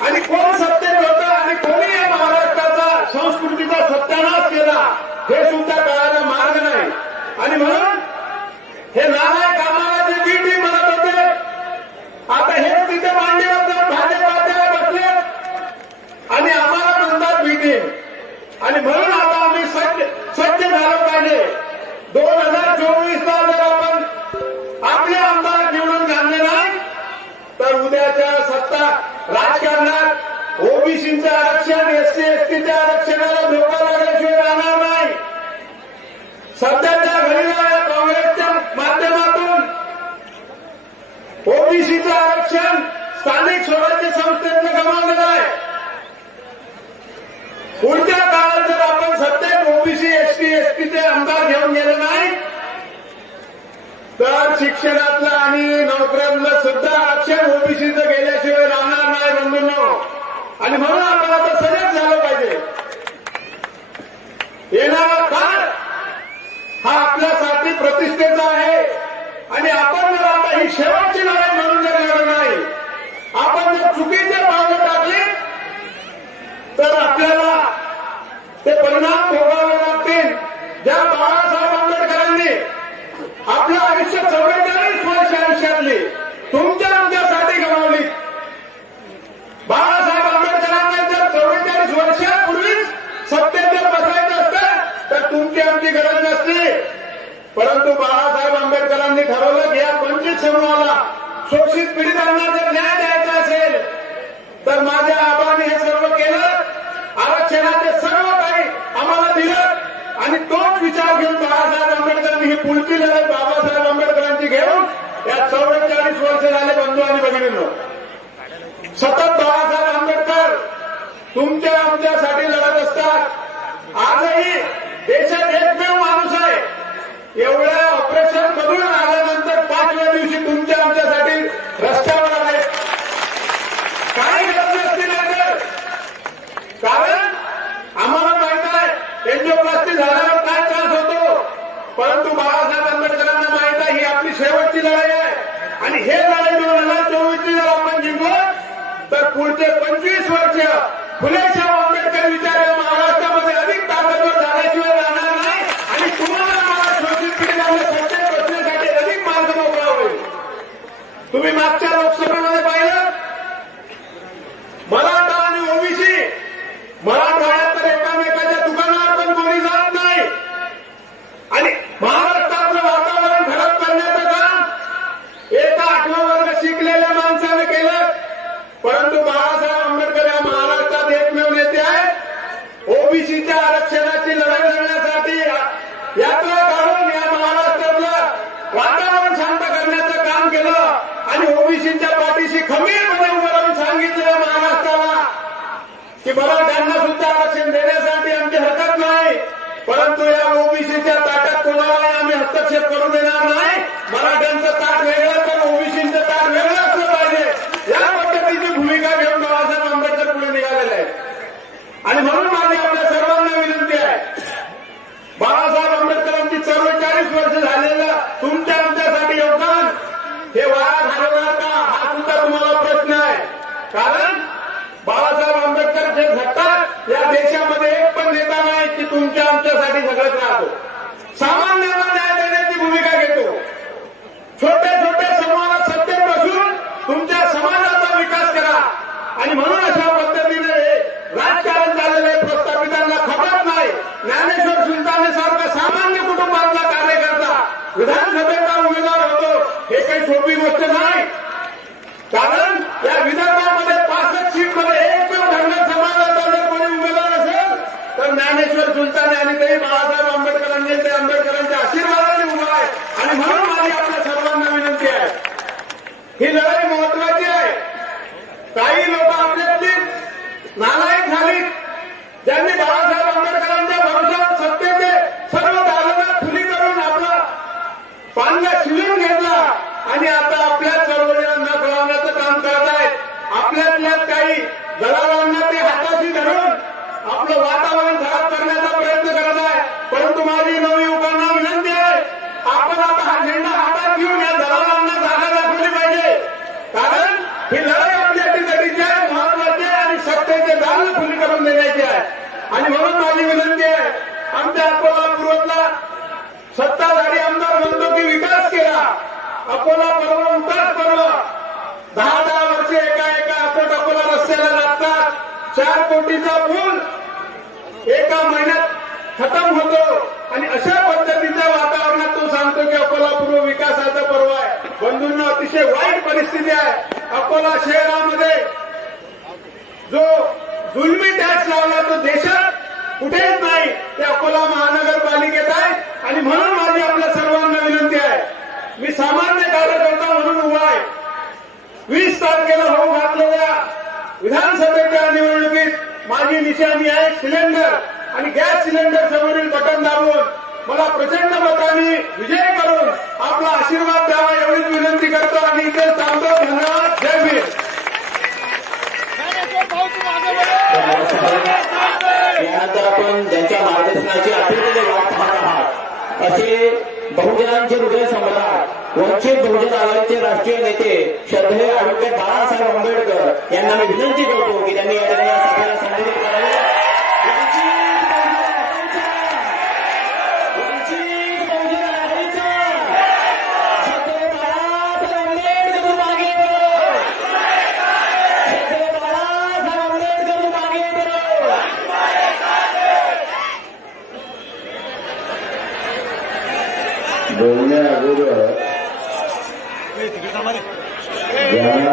आणि कोण सत्तेत होतं आणि कोणी या महाराष्ट्राचा संस्कृतीचा सत्यानाश केला हे सुद्धा कळायला मार्ग नाही. आणि म्हणून हे नालायक आम्हाला जे बी टीम म्हणत होते, आता हे तिथे मांडीवर जाऊन भाजपाच्या बसले आणि आम्हाला म्हणतात बी टीम. आणि म्हणून आता आम्ही सज्ज झालं पाहिजे. 2024ला जर आपण आपले आमदार निवडून आणले नाही तर उद्याच्या सत्ता राजकारणात ओबीसीचं आरक्षण, एससी एसटीच्या आरक्षणाला धोका लागल्याशिवाय राहणार नाही. सध्याच्या घडीला काँग्रेसच्या माध्यमातून ओबीसीचं आरक्षण स्थानिक स्वराज्य संस्थेतनं गमावलेलं आहे. पुढच्या काळात जर आपण सत्तेत ओबीसी, एसटी, एसटीचे आमदार घेऊन गेले नाही तर शिक्षणातलं आणि नोकऱ्यांना सुद्धा आरक्षण ओबीसीचं गेल्याशिवाय राहणार नाही बंधूंनो. आणि म्हणून आपण आता सजग झालं पाहिजे. येणारा काळ हा आपल्यासाठी प्रतिष्ठेचा आहे. आणि आपण जर आता ही शेवटची लढाई म्हणून जर लढलं नाही, आपण जर चुकीचे पावलं टाकली तर आपल्याला ते परिणाम भोगावे लागतील. ज्या बाळासाहेब आंबेडकरांनी आपलं आयुष्य 44 वर्ष आयुष्यातली तुमच्या आमच्यासाठी गमावली. बाळासाहेब आंबेडकरांना जर 44 वर्षापूर्वीच सत्तेत जर बसायचं असतं तर तुमची आमची गरज नसती. परंतु बाळासाहेब आंबेडकरांनी ठरवलं की या 25 समूहाला शोषित पीडितांना जर न्याय द्यायचा असेल तर माझ्या आबांनी हे सर्व केलं. आरक्षणाचे सर्व काही आम्हाला दिलं. आणि तोच विचार घेऊन बाळासाहेब आंबेडकरांनी ही पुढची लढत बाबासाहेब आंबेडकरांची घेऊन या 44 वर्ष झाले बंधू आणि भगिनींनो. सतत बाळासाहेब आंबेडकर तुमच्या आमच्यासाठी लढत असतात. आजही देशात एकमेव माणूस आहे एवढ्या ऑपरेशन मधून आल्यानंतर 5व्या दिवशी तुमच्या आमच्यासाठी रस्त्यावर आले. काही गरज नसती नाही तर. कारण आम्हाला माहित आहे एन्जिओप्लास्टी झाल्यावर काय त्रास होतो. परंतु बाळासाहेब आंबेडकरांना माहित आहे ही आपली शेवटची लढाई आहे. आणि हे लढाई 2024ची जर आपण जिंकलो तर पुढचे 25 वर्ष फुलेशाह आंबेडकर विचार या महाराष्ट्रामध्ये अधिक ताकदवर झाल्याशिवाय राहणार नाही. आणि तुम्हाला आम्हाला शोषित पीडितांना सत्तेत बसण्यासाठी अधिक मार्ग मोकळा होईल. तुम्ही मागच्या लोकसभेमध्ये पाहिलं मराठा आणि ओबीसी, मराठवाड्यात तर एकामेकाच्या दुकानावर पण कोणी जात नाही. आणि महाराष्ट्रातलं वातावरण खराब करण्याचं काम एका 8वा वर्ग शिकलेल्या माणसानं केलं. परंतु बाळासाहेब आंबेडकर या महाराष्ट्रात एकमेव नेते आहेत मराठ्यांना सुद्धा आरक्षण देण्यासाठी आमची हरकत नाही, परंतु या ओबीसीच्या ताटात कोणालाही आम्ही हस्तक्षेप करू देणार नाही. मराठ्यांचं ताट वेगळं तर ओबीसीचं ताट वेगळं असलं पाहिजे, या पद्धतीची भूमिका घेऊन बाबासाहेब आंबेडकर पुढे निघालेले आहेत. आणि म्हणून माझी आपल्या सर्वांना विनंती आहे, बाळासाहेब आंबेडकरांची 44 वर्ष झालेलं तुमच्या आमच्यासाठी योगदान हे वाया घालवणार का, हा सुद्धा तुम्हाला प्रश्न आहे. कारण बाळासाहेब आंबेडकर जे झटतात या देशामध्ये एक पण नेता नाही की तुमच्या आमच्यासाठी झगडत राहतो. सामान्यांना न्याय देण्याची भूमिका घेतो. छोट्या छोट्या समाजात सत्तेत बसून तुमच्या समाजाचा विकास करा. आणि म्हणून अशा पद्धतीने राजकारण झालेले प्रस्थापितांना खपत नाही. ज्ञानेश्वर सुलतानेसारखा सामान्य कुटुंबातला कार्यकर्ता विधानसभेचा उमेदवार होतो, हे काही सोपी गोष्ट नाही. कारण या विदर्भामध्ये 65 सीटमध्ये एकमेव धनगर समाजाचा जर कोणी उमेदवार असेल तर ज्ञानेश्वर सुलताने आणि तरी बाळासाहेब आंबेडकरांनी ते आंबेडकरांच्या आशीर्वादाने उभा आहे. आणि म्हणून माझी आपल्या सर्वांना विनंती आहे, ही लढाई महत्वाची आहे. काही लोक आपल्यातली नालायक झाली, ज्यांनी बाळासाहेब आंबेडकरांच्या भरोशावर सत्तेचे सर्व दालना खुली करून आपला पांगा शिवून घेतला आणि आता आपल्या चळवळीला कळवण्याचं काम करत आहेत. आपल्यातल्याच काही दलालांना ते हाताशी धरून आपलं वातावरण खराब करण्याचा प्रयत्न करत आहे. परंतु माझी नवयुवकांना विनंती आहे, आपण आता हा झेंडा हातात घेऊन या दलालांना जागा दाखवली पाहिजे. कारण ही लढाई आपल्यासाठी गरजेची आहे, महत्वाची आहे आणि सत्तेचे दालन खुली करून देण्याची आहे. आणि म्हणून माझी विनंती आहे, आमच्या अकोला पूर्वतला सत्ताधारी आमदार म्हणतो की विकास केला, अकोला पर्व उठास पर्व 10-10 वर्षे एका अकोला रस्त्याला लागतात. 4 कोटीचा पूल एका महिन्यात खतम होतो आणि अशा पद्धतीच्या वातावरणात तो सांगतो की अकोला पूर्व विकासाचा पर्व आहे. बंधूंना अतिशय वाईट परिस्थिती आहे. अकोला शहरामध्ये जो जुलमी टॅक्स लावला तो देशात कुठेच नाही, ते अकोला महानगरपालिकेत आहे. आणि म्हणून माझी आपल्या सर्वांना विनंती आहे, मी सामान्य कार्यकर्ता म्हणून उभा आहे. 20 तारखेला होऊ घातलेल्या विधानसभेच्या निवडणुकीत माझी निशाणी आहे सिलेंडर आणि गॅस सिलेंडर समोरील बटन दाबून मला प्रचंड मतांनी विजय करून आपला आशीर्वाद द्यावा एवढीच विनंती करतो आणि इथे थांबतो. धन्यवाद. जय भीम. यानंतर आपण ज्यांच्या मार्गदर्शनाची आतुरतेने वाट पाहत आहात असे बहुजनांचे हृदय सम्राट वंचित बहुजन आघाडीचे राष्ट्रीय नेते श्रद्धेय ॲडव्होकेट बाळासाहेब आंबेडकर यांना मी विनंती करतो की त्यांनी या सभेला संबोधित करावे. बोलण्या अगोदर ज्यांना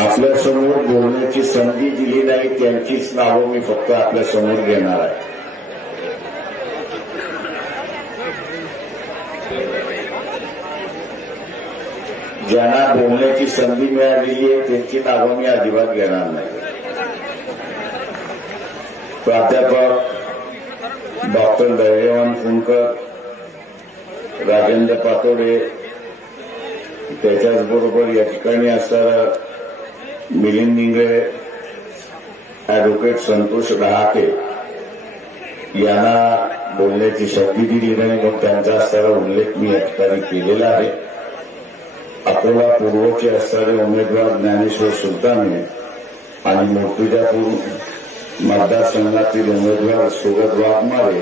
आपल्या समोर बोलण्याची संधी दिली नाही त्यांचीच नावं मी फक्त आपल्या समोर घेणार आहे. ज्यांना बोलण्याची संधी मिळालेली आहे त्यांची नावं मी अजिबात घेणार नाही. प्राध्यापक डॉक्टर धैर्यवान फुंकर, राजेंद्र पातोडे, त्याच्याचबरोबर या ठिकाणी असणारा मिलिंद निंगळे, ॲडव्होकेट संतोष रहाटे यांना बोलण्याची संधी दिली नाही, मग त्यांचा असणारा उल्लेख मी या ठिकाणी केलेला आहे. अकोला पूर्वचे असणारे उमेदवार ज्ञानेश्वर सुलताने आणि मूर्तिजापूर मतदारसंघातील उमेदवार सुगत वाघमारे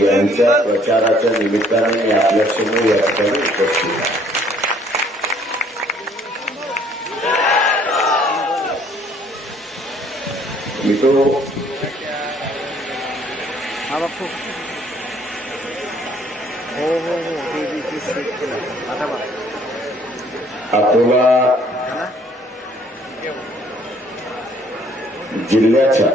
यांच्या प्रचाराच्या निमित्ताने मी आपल्यासमोर या ठिकाणी उपस्थित आहे. मी तो अकोला जिल्ह्याच्या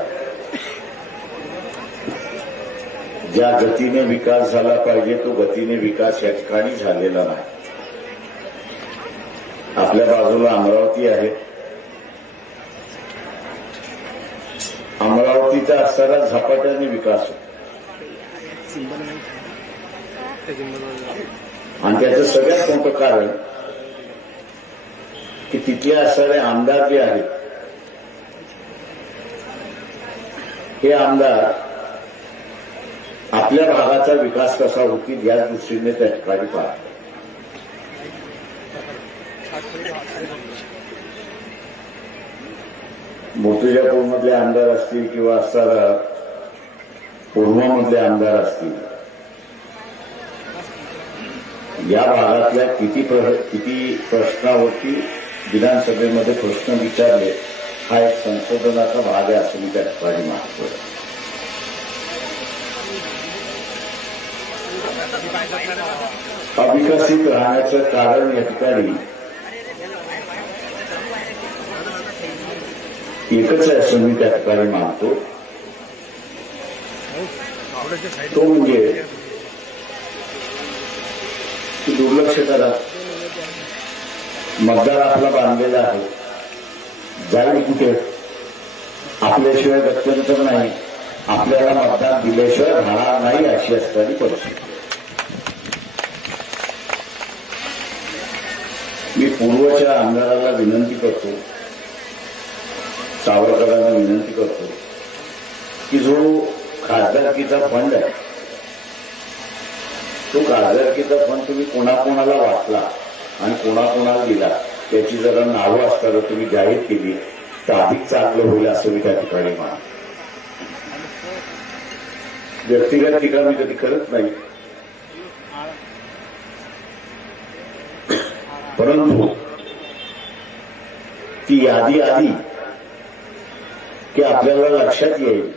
ज्या गतीने विकास झाला पाहिजे तो गतीने विकास या ठिकाणी झालेला नाही. आपल्या बाजूला अमरावती आहे, तिचा असणारा झपाट्याने विकास होतो आणि त्याचं सगळ्यात मोठं कारण की तिथले असणारे आमदार जे आहेत हे आमदार आपल्या भागाचा विकास कसा होतील या दृष्टीने त्या ठिकाणी पाहतात. मूर्तिजापूरमधले आमदार असतील किंवा असणारा पूर्वामधले आमदार असतील, या भागातल्या किती प्रश्नावरती विधानसभेमध्ये प्रश्न विचारले हा एक संशोधनाचा भाग आहे असं मी त्या ठिकाणी मानतो. अविकसित राहण्याचं कारण या ठिकाणी एकच आहे असं मी त्या ठिकाणी मानतो. तो म्हणजे दुर्लक्ष करा. मतदार आपला बांधलेला आहे, जाईल कुठे, आपल्याशिवाय गत्यंतर नाही, आपल्याला मतदान दिल्याशिवाय राहणार नाही अशी असणारी परिस्थिती. मी पूर्वच्या आमदाराला विनंती करतो, सावरकरांना विनंती करतो की जो खासदारकीचा फंड आहे तो खासदारकीचा फंड तुम्ही कोणाकोणाला वाटला आणि कोणाकोणाला दिला त्याची जरा नावं असताना तुम्ही जाहीर केली तर अधिक चांगलं होईल असं मी त्या ठिकाणी मानतो. व्यक्तिगत टीका मी कधी करत नाही, परंतु ती यादी आली की आपल्याला लक्षात येईल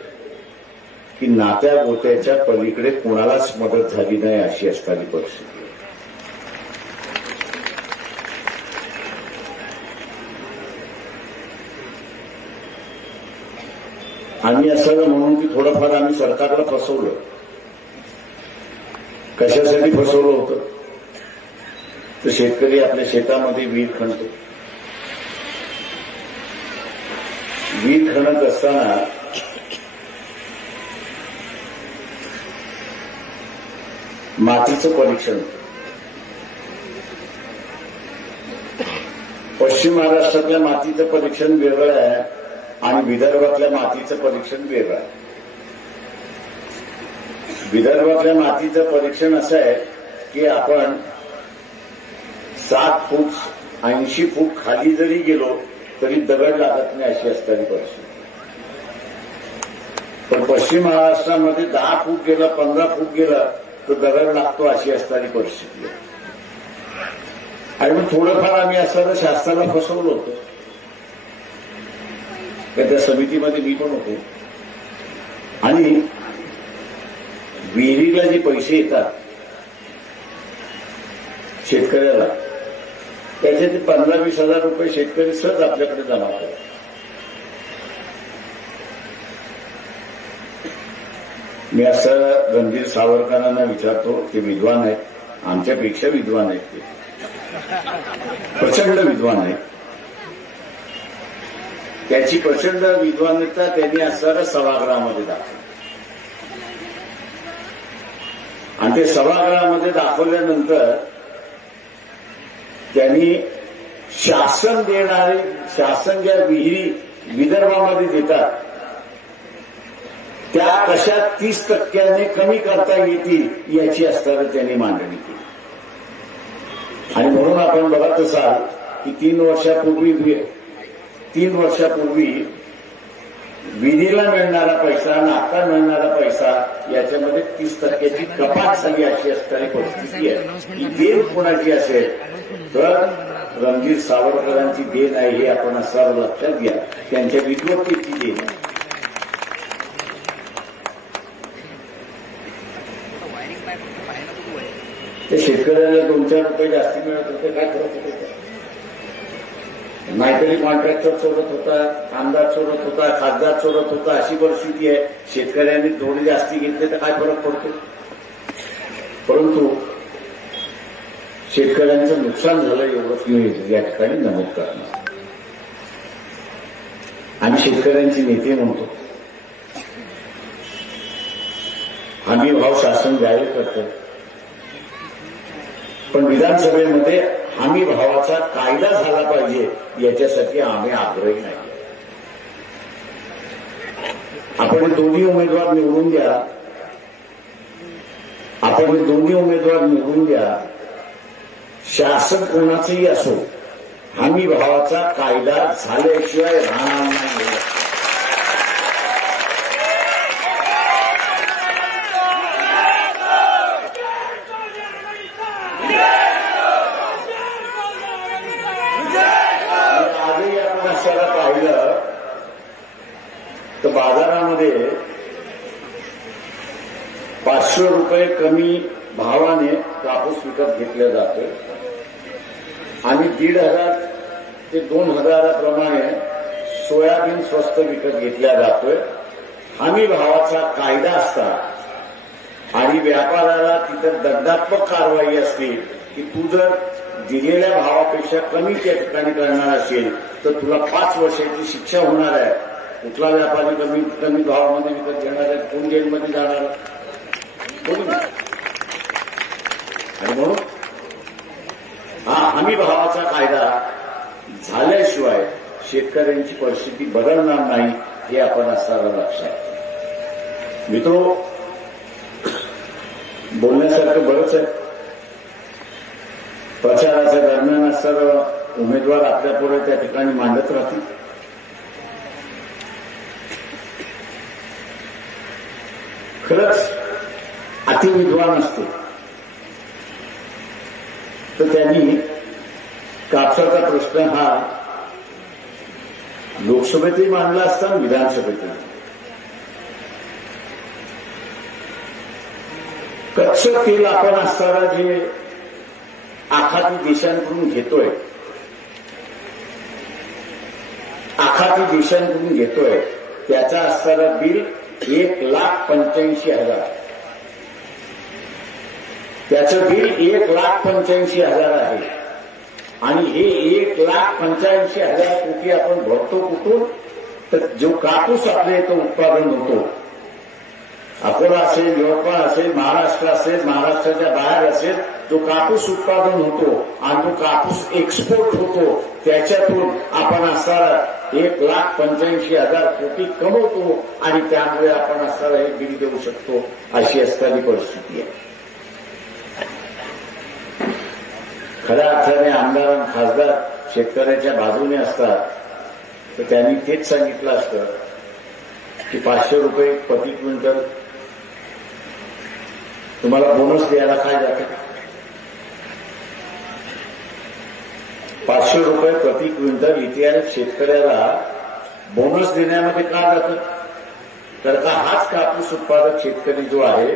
की नात्या गोत्याच्या पलीकडे कोणालाच मदत झाली नाही अशी असणारी परिस्थिती. आम्ही असं म्हणून की थोडंफार आम्ही सरकारला फसवलं. कशासाठी फसवलं होतं तर शेतकरी आपल्या शेतामध्ये विहीर खणतो. विहीर खणत असताना मातीचं परीक्षण, पश्चिम महाराष्ट्रातल्या मातीचं परीक्षण वेगळं आहे आणि विदर्भातल्या मातीचं परीक्षण वेगळं आहे. विदर्भातल्या मातीचं परीक्षण असं आहे की आपण 7 फूट 80 फूट खाली जरी गेलो तरी दगड लागत नाही अशी असणारी परिस्थिती. पण पश्चिम महाराष्ट्रामध्ये 10 फूट गेला 15 फूट गेला तर दगड लागतो अशी असणारी परिस्थिती आहे. आणि मग थोडंफार आम्ही असताना शासनाला फसवलं होतं. त्या समितीमध्ये मी पण होतो आणि विहिरीला जे पैसे येतात शेतकऱ्याला त्याचे ते 15-20 हजार रुपये शेतकरी सहज आपल्याकडे जमा करतात. मी असं रणधीर सावरकरांना विचारतो, ते विद्वान आहेत, आमच्यापेक्षा विद्वान आहेत, ते प्रचंड विद्वान आहेत. त्याची प्रचंड विद्वानता त्यांनी असणाऱ्या सभागृहामध्ये दाखवली आणि ते सभागृहामध्ये दाखवल्यानंतर त्यांनी शासन ज्या विहिरी विदर्भामध्ये देतात त्या कशा 30% कमी करता येतील याची असताना त्यांनी मांडणी केली. आणि म्हणून आपण बघत असाल की 3 वर्षापूर्वी विहिरीला मिळणारा पैसा आणि आता मिळणारा पैसा याच्यामध्ये 30% कपात झाली अशी असणारी परिस्थिती आहे. ही देण कोणाची असेल तर रणधीर सावरकरांची देण आहे हे आपण असं लक्षात घ्या. त्यांच्या विद्वत्तेची देण आहे. ते शेतकऱ्याला 2-4 रुपये जास्ती मिळत होते, काय करत होते? नाहीतरी कॉन्ट्रॅक्टर चोरत होता, आमदार चोरत होता, खासदार चोरत होता, अशी परिस्थिती आहे. शेतकऱ्यांनी थोडे जास्ती घेतले तर काय फरक पडतो? परंतु शेतकऱ्यांचं नुकसान झालं एवढंच मी या ठिकाणी नमूद करणार. आम्ही शेतकऱ्यांचे नेते म्हणतो हमी भाव शासन जाहीर करतं, पण विधानसभेमध्ये हमी भावाचा कायदा झाला पाहिजे याच्यासाठी आम्ही आग्रही नाही. आपण हे दोन्ही उमेदवार निवडून द्या, आपण हे दोन्ही उमेदवार निवडून द्या. शासन कोणाचंही असो, हमी भावाचा कायदा झाल्याशिवाय राहणार नाही. आजही आपण असायला पाहिलं तर बाजारामध्ये 500 रुपये कमी भावाने कापूस विकत घेतला जातोय आणि 1,500 ते 2,000 प्रमाणे सोयाबीन स्वस्त विकत घेतला जातोय. हमी भावाचा कायदा असता आणि व्यापाऱ्याला तिथं दंडात्मक कारवाई असते की तू जर दिलेल्या भावापेक्षा कमी त्या ठिकाणी करणार असेल तर तुला 5 वर्षाची शिक्षा होणार आहे. कुठला व्यापारी कमी भावामध्ये विकत घेणार आहे, कोण जेलमध्ये जाणार कोणी. आणि म्हणून हा हमी भावाचा कायदा झाल्याशिवाय शेतकऱ्यांची परिस्थिती बदलणार नाही हे आपण असताना लक्षात. मित्रो, बोलण्यासारखं बरंच आहे. प्रचाराच्या दरम्यान असताना उमेदवार आपल्यापुढे त्या ठिकाणी मांडत राहतील. खरंच अतिविद्वान असतो तर त्यांनी कापसाचा प्रश्न हा लोकसभेतही मांडला असता, विधानसभेतही. कच्चं तेल आपण असताना जे आखाती देशांकडून घेतोय, त्याचा असणारा बिल 1,85,000. त्याचं बिल 1,85,000 आहे आणि हे 1,85,000 कोटी आपण भरतो कुठून? तर जो कापूस आपल्या इथं उत्पादन होतो, अकोला असेल, यवतमाळ असेल, महाराष्ट्र असेल, महाराष्ट्राच्या बाहेर असेल, जो कापूस उत्पादन होतो आणि जो कापूस एक्सपोर्ट होतो त्याच्यातून आपण असणारा 1,85,000 कोटी कमवतो आणि त्यामुळे आपण असणारा हे बिल देऊ शकतो. अशी असणारी परिस्थिती आहे. खऱ्या अर्थाने आमदार आणि खासदार शेतकऱ्याच्या बाजूने असतात तर त्यांनी तेच सांगितलं असतं की 500 रुपये प्रति क्विंटल तुम्हाला बोनस द्यायला काय जातं. 500 रुपये प्रति क्विंटल इतिहास शेतकऱ्याला बोनस देण्यामध्ये का जातं? तर का हाच कापूस उत्पादक शेतकरी जो आहे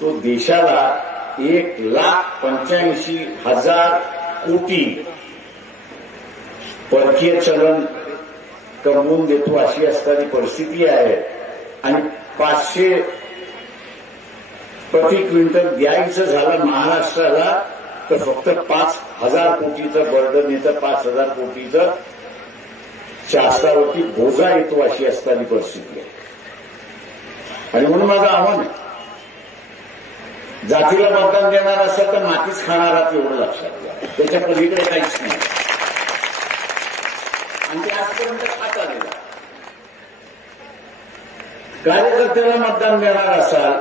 तो देशाला 1,85,000 कोटी परकीय चलन कमवून देतो अशी असणारी परिस्थिती आहे. आणि 500 प्रति क्विंटल द्यायचं झालं महाराष्ट्राला तर फक्त 5,000 कोटीचं बर्डन येतं, 5,000 कोटीचं शासनावरती बोजा येतो अशी असणारी परिस्थिती आहे. आणि म्हणून माझं आव्हान आहे, जातीला मतदान देणार असेल तर मातीच खाणार आहात एवढं लक्षात घ्या. त्याच्या पलीकडे काहीच नाही आणि ते आजपर्यंत खात आलेलं. कार्यकर्त्याला मतदान देणार असाल,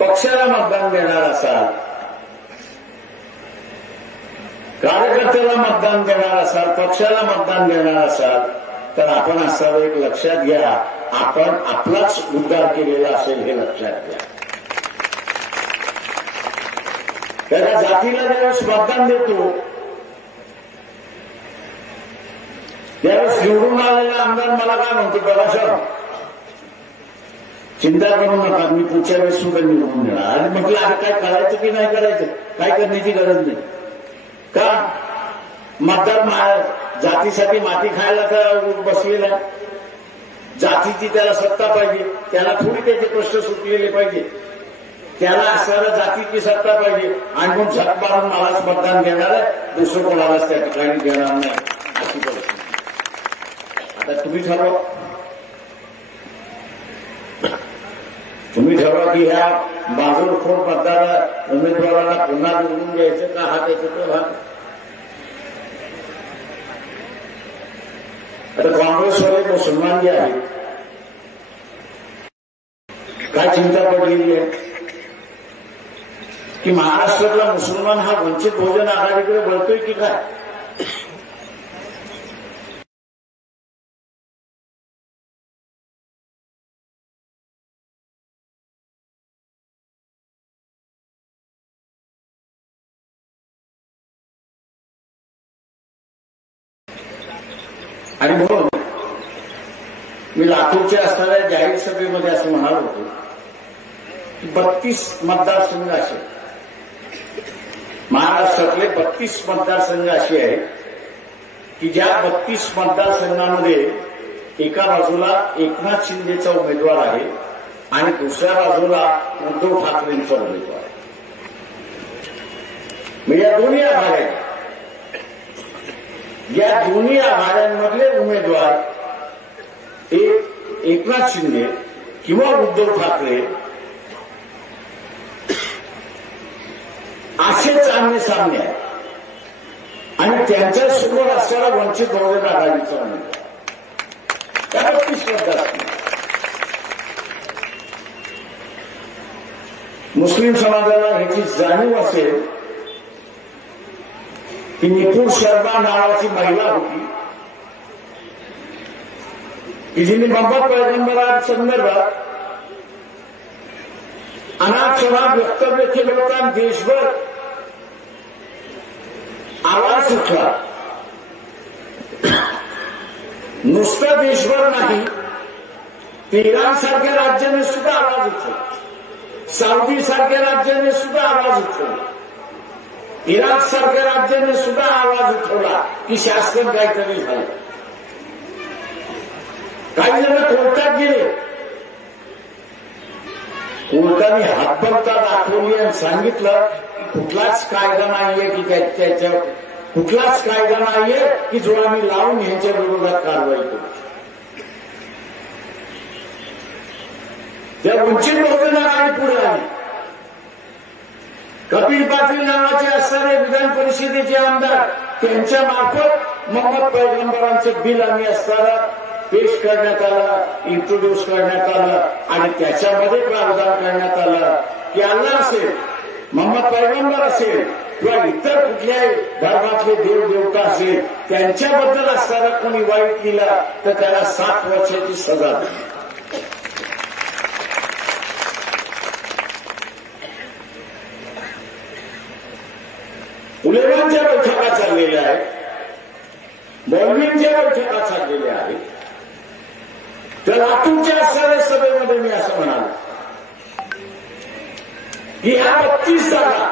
पक्षाला मतदान देणार असाल, कार्यकर्त्याला मतदान देणार असाल, पक्षाला मतदान देणार असाल तर आपण असं एक लक्षात घ्या, आपण आपलाच उद्धार केलेला असेल हे लक्षात घ्या. त्याला जातीला ज्यावेळेस मतदान देतो त्यावेळेस निवडून आलेला आमदार मला काय म्हणतो, बघा चिंता करू नका, मी पुढच्या वेळेस सुद्धा निवडून देणार. आणि म्हटलं आता काय करायचं की नाही करायचं, काय करण्याची गरज नाही. का मतदार जातीसाठी माती खायला तर बसलेला, जातीची त्याला सत्ता पाहिजे, त्याला थोडी त्याचे प्रश्न सुटलेले पाहिजे, त्याला असणाऱ्या जातीची सत्ता पाहिजे. आणि मग झक मारून मलाच मतदान देणार आहे, दुसरं कोणालाच त्या ठिकाणी देणार नाही अशी परिस्थिती. आता तुम्ही ठरवा. तुम्ही ठरवा की ह्या बाजूरखोर मतदार उमेदवाराला पुन्हा निवडून द्यायचं का, हा त्याचा तो भाग. आता काँग्रेसवाले मुसलमान जे आहेत काय चिंता पडलेली आहे की महाराष्ट्रातला मुसलमान हा वंचित बहुजन आघाडीकडे वळतोय की काय. आणि म्हणून मी लातूरच्या असणाऱ्या जाहीर सभेमध्ये असं म्हणालो होतो की 32 मतदारसंघ असे महाराष्ट्रातले 32 मतदारसंघ असे आहेत की ज्या 32 मतदारसंघामध्ये एका बाजूला एकनाथ शिंदेचा उमेदवार आहे आणि दुसऱ्या बाजूला उद्धव ठाकरेंचा उमेदवार आहे. मग या दोन्ही आघाड्या, या दोन्ही आघाड्यांमधले उमेदवार एक एकनाथ शिंदे किंवा उद्धव ठाकरे असेच आमने सामने आहे आणि त्यांच्या समोर असणारा वंचित बहुजन आघाडीचा उमेदवार त्याला ती श्रद्धा असते. मुस्लिम समाजाला ह्याची जाणीव असेल की निपुण शर्मा नावाची महिला होती की जिने मोहम्मद पैगंबरांसंदर्भात अनाथ वक्तव्य केलं होतं आणि देशभर आवाज उठला. नुसता देशभर नाही, इराण सारख्या राज्याने सुद्धा आवाज उठवला, सौदी सारख्या राज्याने सुद्धा आवाज उठवला, इराक सारख्या राज्याने सुद्धा आवाज उठवला की शासन काहीतरी झालं. काही जण कोर्टात गेले, कोर्टाने हातबलता दाखवली आणि सांगितलं की कुठलाच कायदा नाहीये की त्याच्या कुठलाच कायदा नाहीये की जो आम्ही लावून यांच्या विरोधात कारवाई करू. त्या वंचित बहुजन आघाडी पुढे आली. कपिल पाटील नावाचे असणारे विधान परिषदेचे आमदार, त्यांच्या मार्फत मोहम्मद पैगंबरांचं बिल आम्ही असताना पेश करण्यात आलं, इंट्रोड्यूस करण्यात आलं आणि त्याच्यामध्ये प्रावधान करण्यात आलं की अल्लाह असेल, मोहम्मद पैगंबर असेल किंवा इतर कुठल्याही धर्मातले देव देवता असेल त्यांच्याबद्दल असताना कोणी वाईट केला तर त्याला 7 वर्षाची सजा दिली. उलेमांच्या बैठका चाललेल्या आहेत, मौलवींच्या बैठका चाललेल्या आहेत. तर लातूरच्या असणाऱ्या सभेमध्ये मी असं म्हणालो की ह्या 32 जागा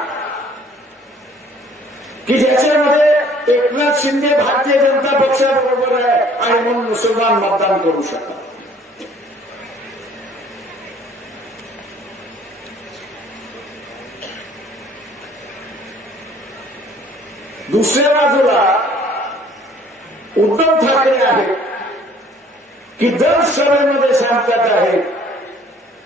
की ज्याच्यामध्ये एकनाथ शिंदे भारतीय जनता पक्षाबरोबर आहे आणि म्हणून मुसलमान मतदान करू शकतात. दुसऱ्या बाजूला उद्धव ठाकरे आहेत की दर सभेमध्ये सांगतात आहेत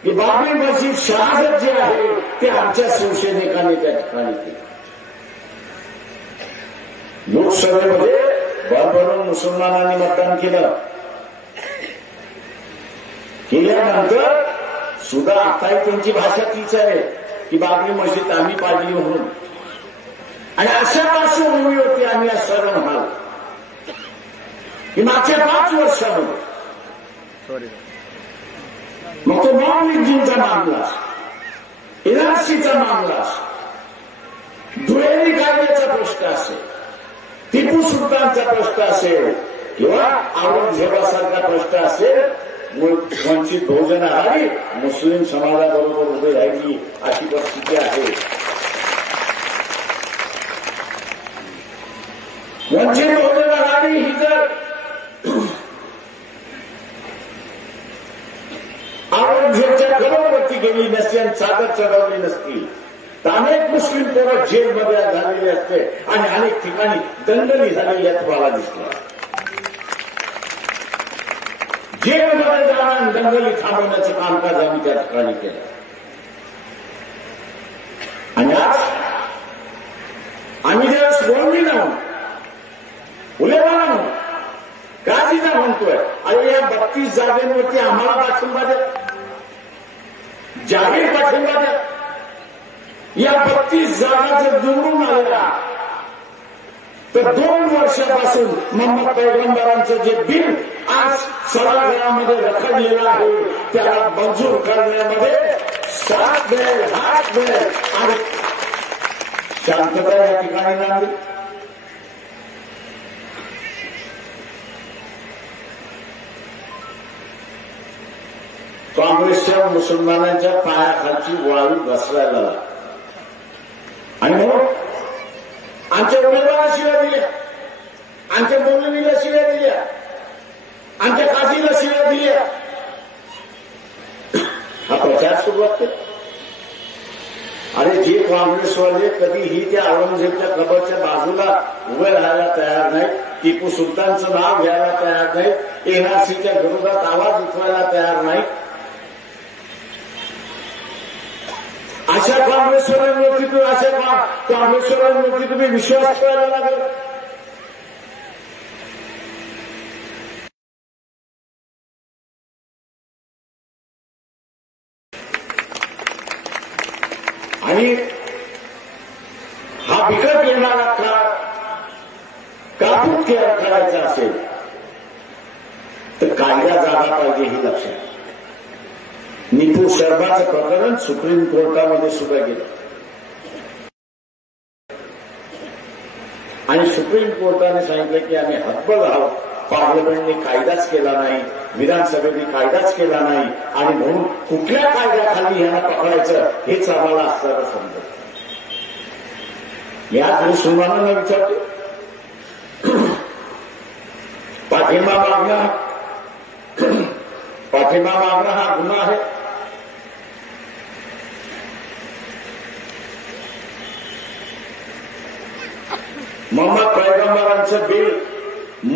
की बाबरी मस्जिद शहादत जे आहे ते आमच्या शिवसैनिकांनी त्या ठिकाणी केलं. लोकसभेमध्ये भरभरून मुसलमानांनी मतदान केल्यानंतर सुद्धा आताही त्यांची भाषा तीच आहे की बाबरी मस्जिद आम्ही पाडली म्हणून. आणि अशा पार्श्वभूमीवरती आम्ही असं म्हणालो की मागच्या 5 वर्षामध्ये मग तो मौलवीजींचा मामला, एनआरसीचा मामला, दुहेरी कायद्याचा प्रश्न असेल, टिपू सुलतानचा प्रश्न असेल किंवा औरंगजेबासारखा प्रश्न असेल, वंचित बहुजन आघाडी मुस्लिम समाजाबरोबर उभे राहिली अशी परिस्थिती आहे. वंचित बहुजन आघाडी ही जर औरंगजेबच्या घरावरती गेली नसती आणि चादर चढवली नसती तर अनेक मुस्लिम पोरं जेलमध्ये झालेले असते आणि अनेक ठिकाणी दंगली झालेल्या तुम्हाला दिसल्या. जेलमध्ये जाणं दंगली थांबवण्याचं कामकाज आम्ही त्या ठिकाणी केलं. आणि आज आम्ही ज्यावेळेस बोलविलं उलेमानं गाजीचा म्हणतोय, अरे या 32 जागेवरती आम्हाला पाठिंबा द्या, जाहीर पाठिंबा द्या. या 32 जागा जर निवडून आल्या तर 2 वर्षापासून मोहम्मद पैगंबरांचं जे बिल आज सभागृहामध्ये रखडलेलं आहे त्याला मंजूर करण्यामध्ये साथ मिळेल, हात मिळेल आणि शांतता या ठिकाणी नांदेल. काँग्रेसच्या मुसलमानांच्या पायाखालची वाळू घसरायला लागली आणि म्हणून आमच्या उमेदवाराला शिव्या दिल्या, आमच्या बोलणीला शिव्या दिल्या, आमच्या काजीला शिव्या दिल्या. हा प्रचार सुरुवात केला. अरे जे काँग्रेसवाले कधीही त्या औरंगजेबच्या कबरच्या बाजूला उभे राहायला तयार नाही, टिपू सुलतानचं नाव घ्यायला तयार नाही, एनआरसीच्या विरोधात आवाज उठवायला तयार नाही, अशा काँग्रेसवाल्यांवरती तुम्ही विश्वास ठेवायला लागेल. आणि हा बिकट येणारा काळ कापून तयार करायचा असेल तर कायदा जागा पाहिजे ही लक्षात. निपू शर्माचं प्रकरण सुप्रीम कोर्टामध्ये सुद्धा गेलं आणि सुप्रीम कोर्टाने सांगितलं की आम्ही हतबल आहोत, पार्लमेंटने कायदाच केला नाही, विधानसभेने कायदाच केला नाही आणि म्हणून कुठल्या कायद्याखाली यांना पकडायचं हेच आम्हाला असताना समजत. मी आज मुसलमानांना विचारतो, पाठिंबा मागणं हा गुन्हा आहे. मोहम्मद पैगंबरांचं बिल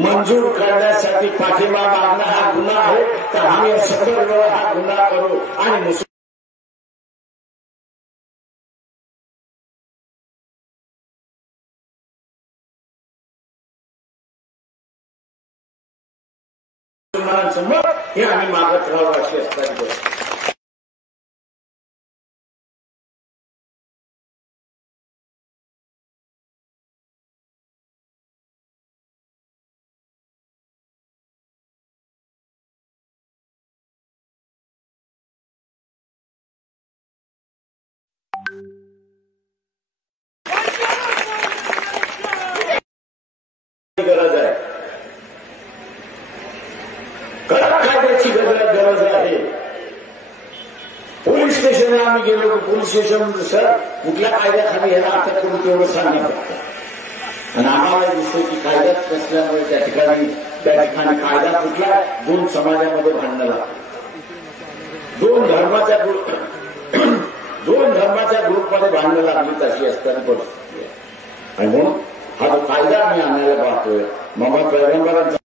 मंजूर करण्यासाठी पाठिंबा मागणं हा गुन्हा आहे. तर आम्ही 100 वेळा हा गुन्हा करू आणि मुसलमानांचं मत हे आम्ही मागत राहू अशी असताना गरज आहे. कडक कायद्याची गरज आहे. पोलीस स्टेशनला आम्ही गेलो की पोलीस स्टेशन सर कुठल्या कायद्याखाली याला अटक करून तेवढं सांगण्यात लागतं आणि आम्हाला दिसतं की कायद्यात नसल्यामुळे त्या ठिकाणी कायदा कुठला 2 समाजामध्ये भांडणं लागतं. 2 धर्माच्या ग्रुपमध्ये भांडणं लागली तशी असताना परिस्थिती आहे आणि म्हणून हा जो कायदा आम्ही आणायला पाहतोय मोहम्मद पैगंबरांचा